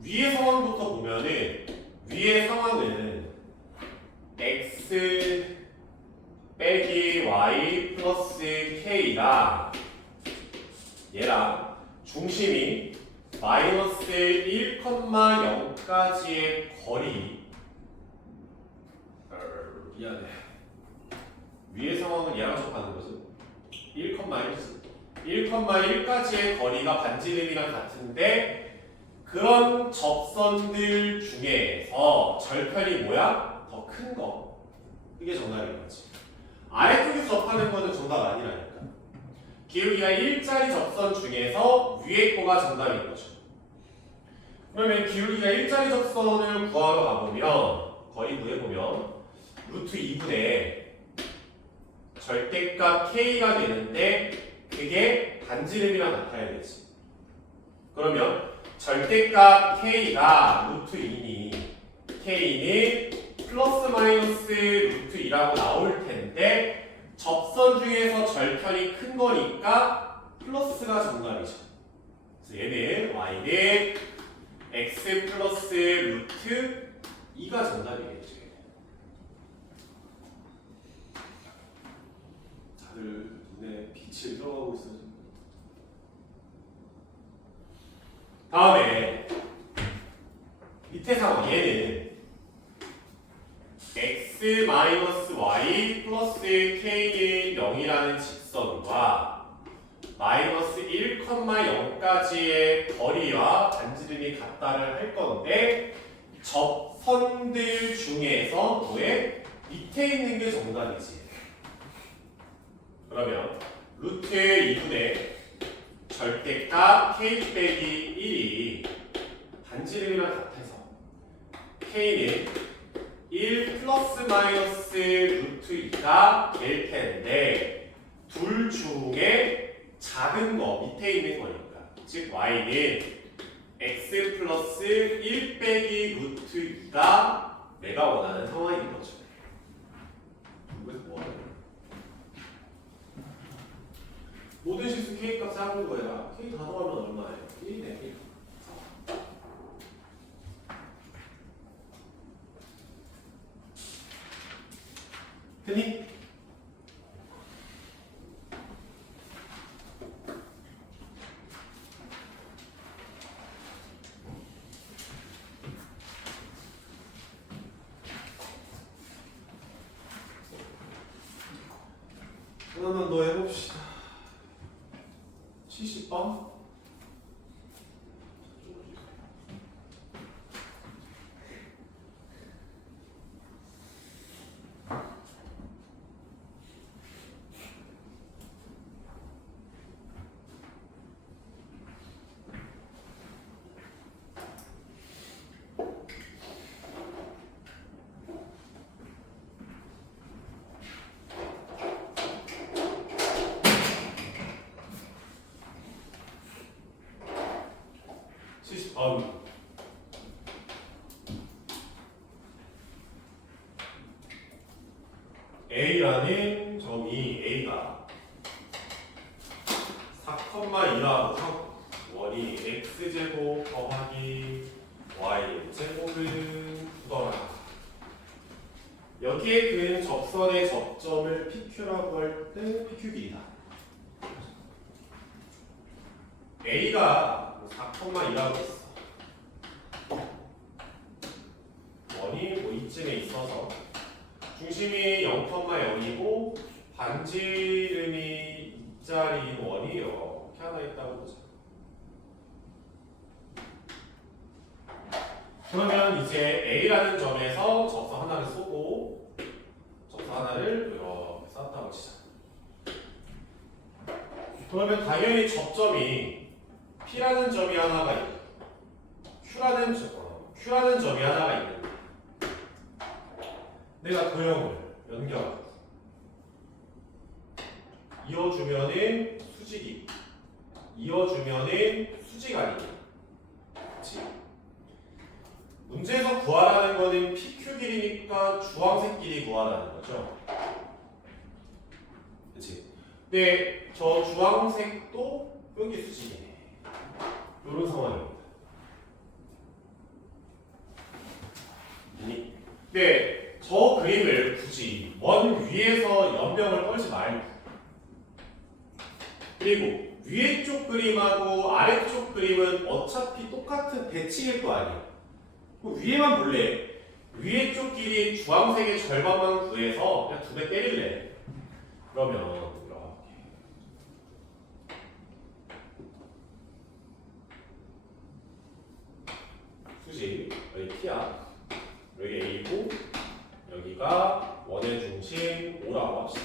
위의 상황부터 보면은 위의 상황은 x 빼기 y 플러스 k랑 얘랑 중심이 마이너스 1,0까지의 거리. 미안해. 위의 상황은 얘랑 접하는 거죠. 1,1까지의 거리가 반지름이랑 같은데 그런 접선들 중에서 절편이 뭐야? 더 큰 거. 이게 정답인 거지. 아래쪽에서 접하는 거는 정답 아니라니까. 기울기가 일자리 접선 중에서 위에 거가 정답인 거죠. 그러면 기울기가 일자리 접선을 구하러 가보면 거의 구해보면 루트 2분의 절대값 k가 되는데 그게 반지름이랑 같아야 되지. 그러면 절대값 k가 루트 2니 k는 플러스 마이너스 루트 2라고 나올 텐데 접선 중에서 절편이 큰 거니까 플러스가 정답이죠. 그래서 얘는 y는 x 플러스 루트 2가 정답이겠죠. 다들 눈에 빛이 들어가고 있어요. 다음에 밑에 상황 얘는 x-y 플러스 k는 0이라는 직선과 마이너스 1,0까지의 거리와 반지름이 같다를 할 건데 접선들 중에서 왜 밑에 있는 게 정답이지? 그러면 루트 2분의 절대값 k 빼기 1이 반지름이랑 같아서 k는 1 플러스 마이너스 루트 2가 될 텐데 둘 중에 작은 거 밑에 있는 거니까 즉 y는 x 플러스 1 빼기 루트 2가 내가 원하는 상황인 거죠. 이거에서 뭐 하는 거야? 모든 실수 k 값을 하는 거야. k 다 더하면 얼마예요? 1이네 1. 됐니? 하나만 더 해봅시다. 70번. A라는 점이 A가 4,2라고 원이 X제곱 더하기 Y제곱은 9더라. 여기에 그은 접선의 접점을 PQ라고 할 때 PQ 길이다. A가 4,2라고 했어. 원이 뭐 이쯤에 있어서 중심이 0,0이고 반지름이 이짜리인 원이 이렇게 하나 있다고 보자. 그러면 이제 A라는 점에서 접선 하나를 쏘고 접선 하나를 이렇게 쐈다고 치자. 그러면 당연히 접점이 P라는 점이 하나가 있고 Q라는 점이 하나가 있는데 내가 도형을 연결하고 이어주면은 수직이 이어주면은 수직 아니니? 그치? 문제에서 구하라는 거는 PQ 길이니까 주황색 길이 구하라는 거죠. 그치? 근데 저 주황색도 여기 수직이네. 이런 상황입니다. 네, 저 그림을 굳이 원 위에서 연병을 떨지 말고 그리고 위에 쪽 그림하고 아래쪽 그림은 어차피 똑같은 대칭일 거 아니에요. 위에만 볼래? 위에 쪽 길이 주황색의 절반만 구해서 그냥 2배 때릴래. 그러면 이렇게 수직 여기 P야. 여기 A고 여기가 원의 중심 O라고 합시다.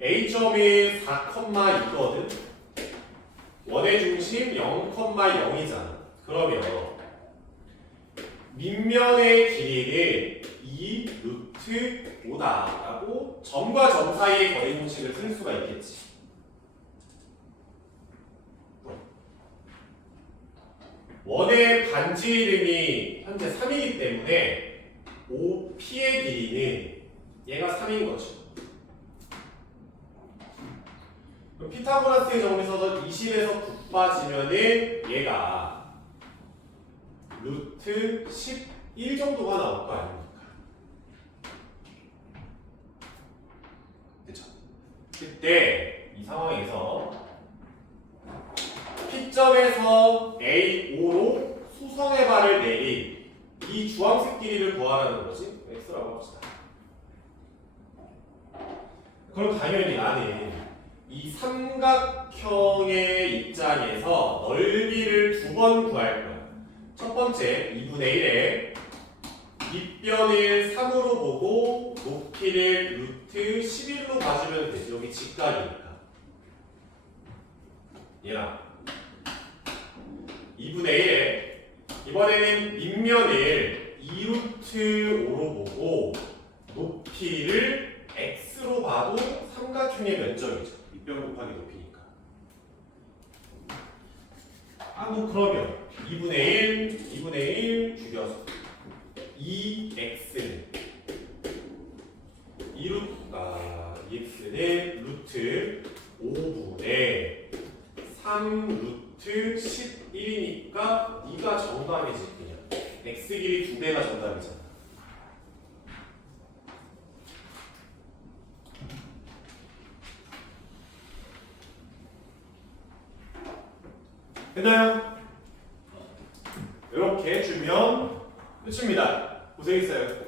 A점이 4,2거든. 원의 중심 0,0이잖아. 그러면 밑면의 길이는 2 루트 5다라고 점과 점 사이의 거리 공식을 쓸 수가 있겠지. 원의 반지름이 현재 3이기 때문에 OP의 길이는 얘가 3인 거죠. 그럼 피타고라스의 정리서서 20에서 9 빠지면은 얘가 루트 11 정도가 나올 거 아닙니까? 그쵸? 그때 이 상황에서 P C점에서 A5로 수성의 발을 내린 이 주황색 길이를 구하라는 거지. X라고 합시다. 그럼 당연히 나는 이 삼각형의 입장에서 넓이를 두 번 구할 거야. 첫 번째 2분의 1에 밑변을 3으로 보고 높이를 루트 11로 봐주면 되지. 여기 직각이니까. 얘랑 2분의 1에 이번에는 밑면을 2루트 5로 보고 높이를 x로 봐도 삼각형의 면적이죠. 밑변 곱하기 높이니까. 뭐 그러면 2분의 1 줄여서 2x는 2x는 루트 5분의 3 루트 11이니까 2가 정답이지. 그냥 x 길이 2배가 정답이잖아. 됐나요? 이렇게 주면 끝입니다. 고생했어요.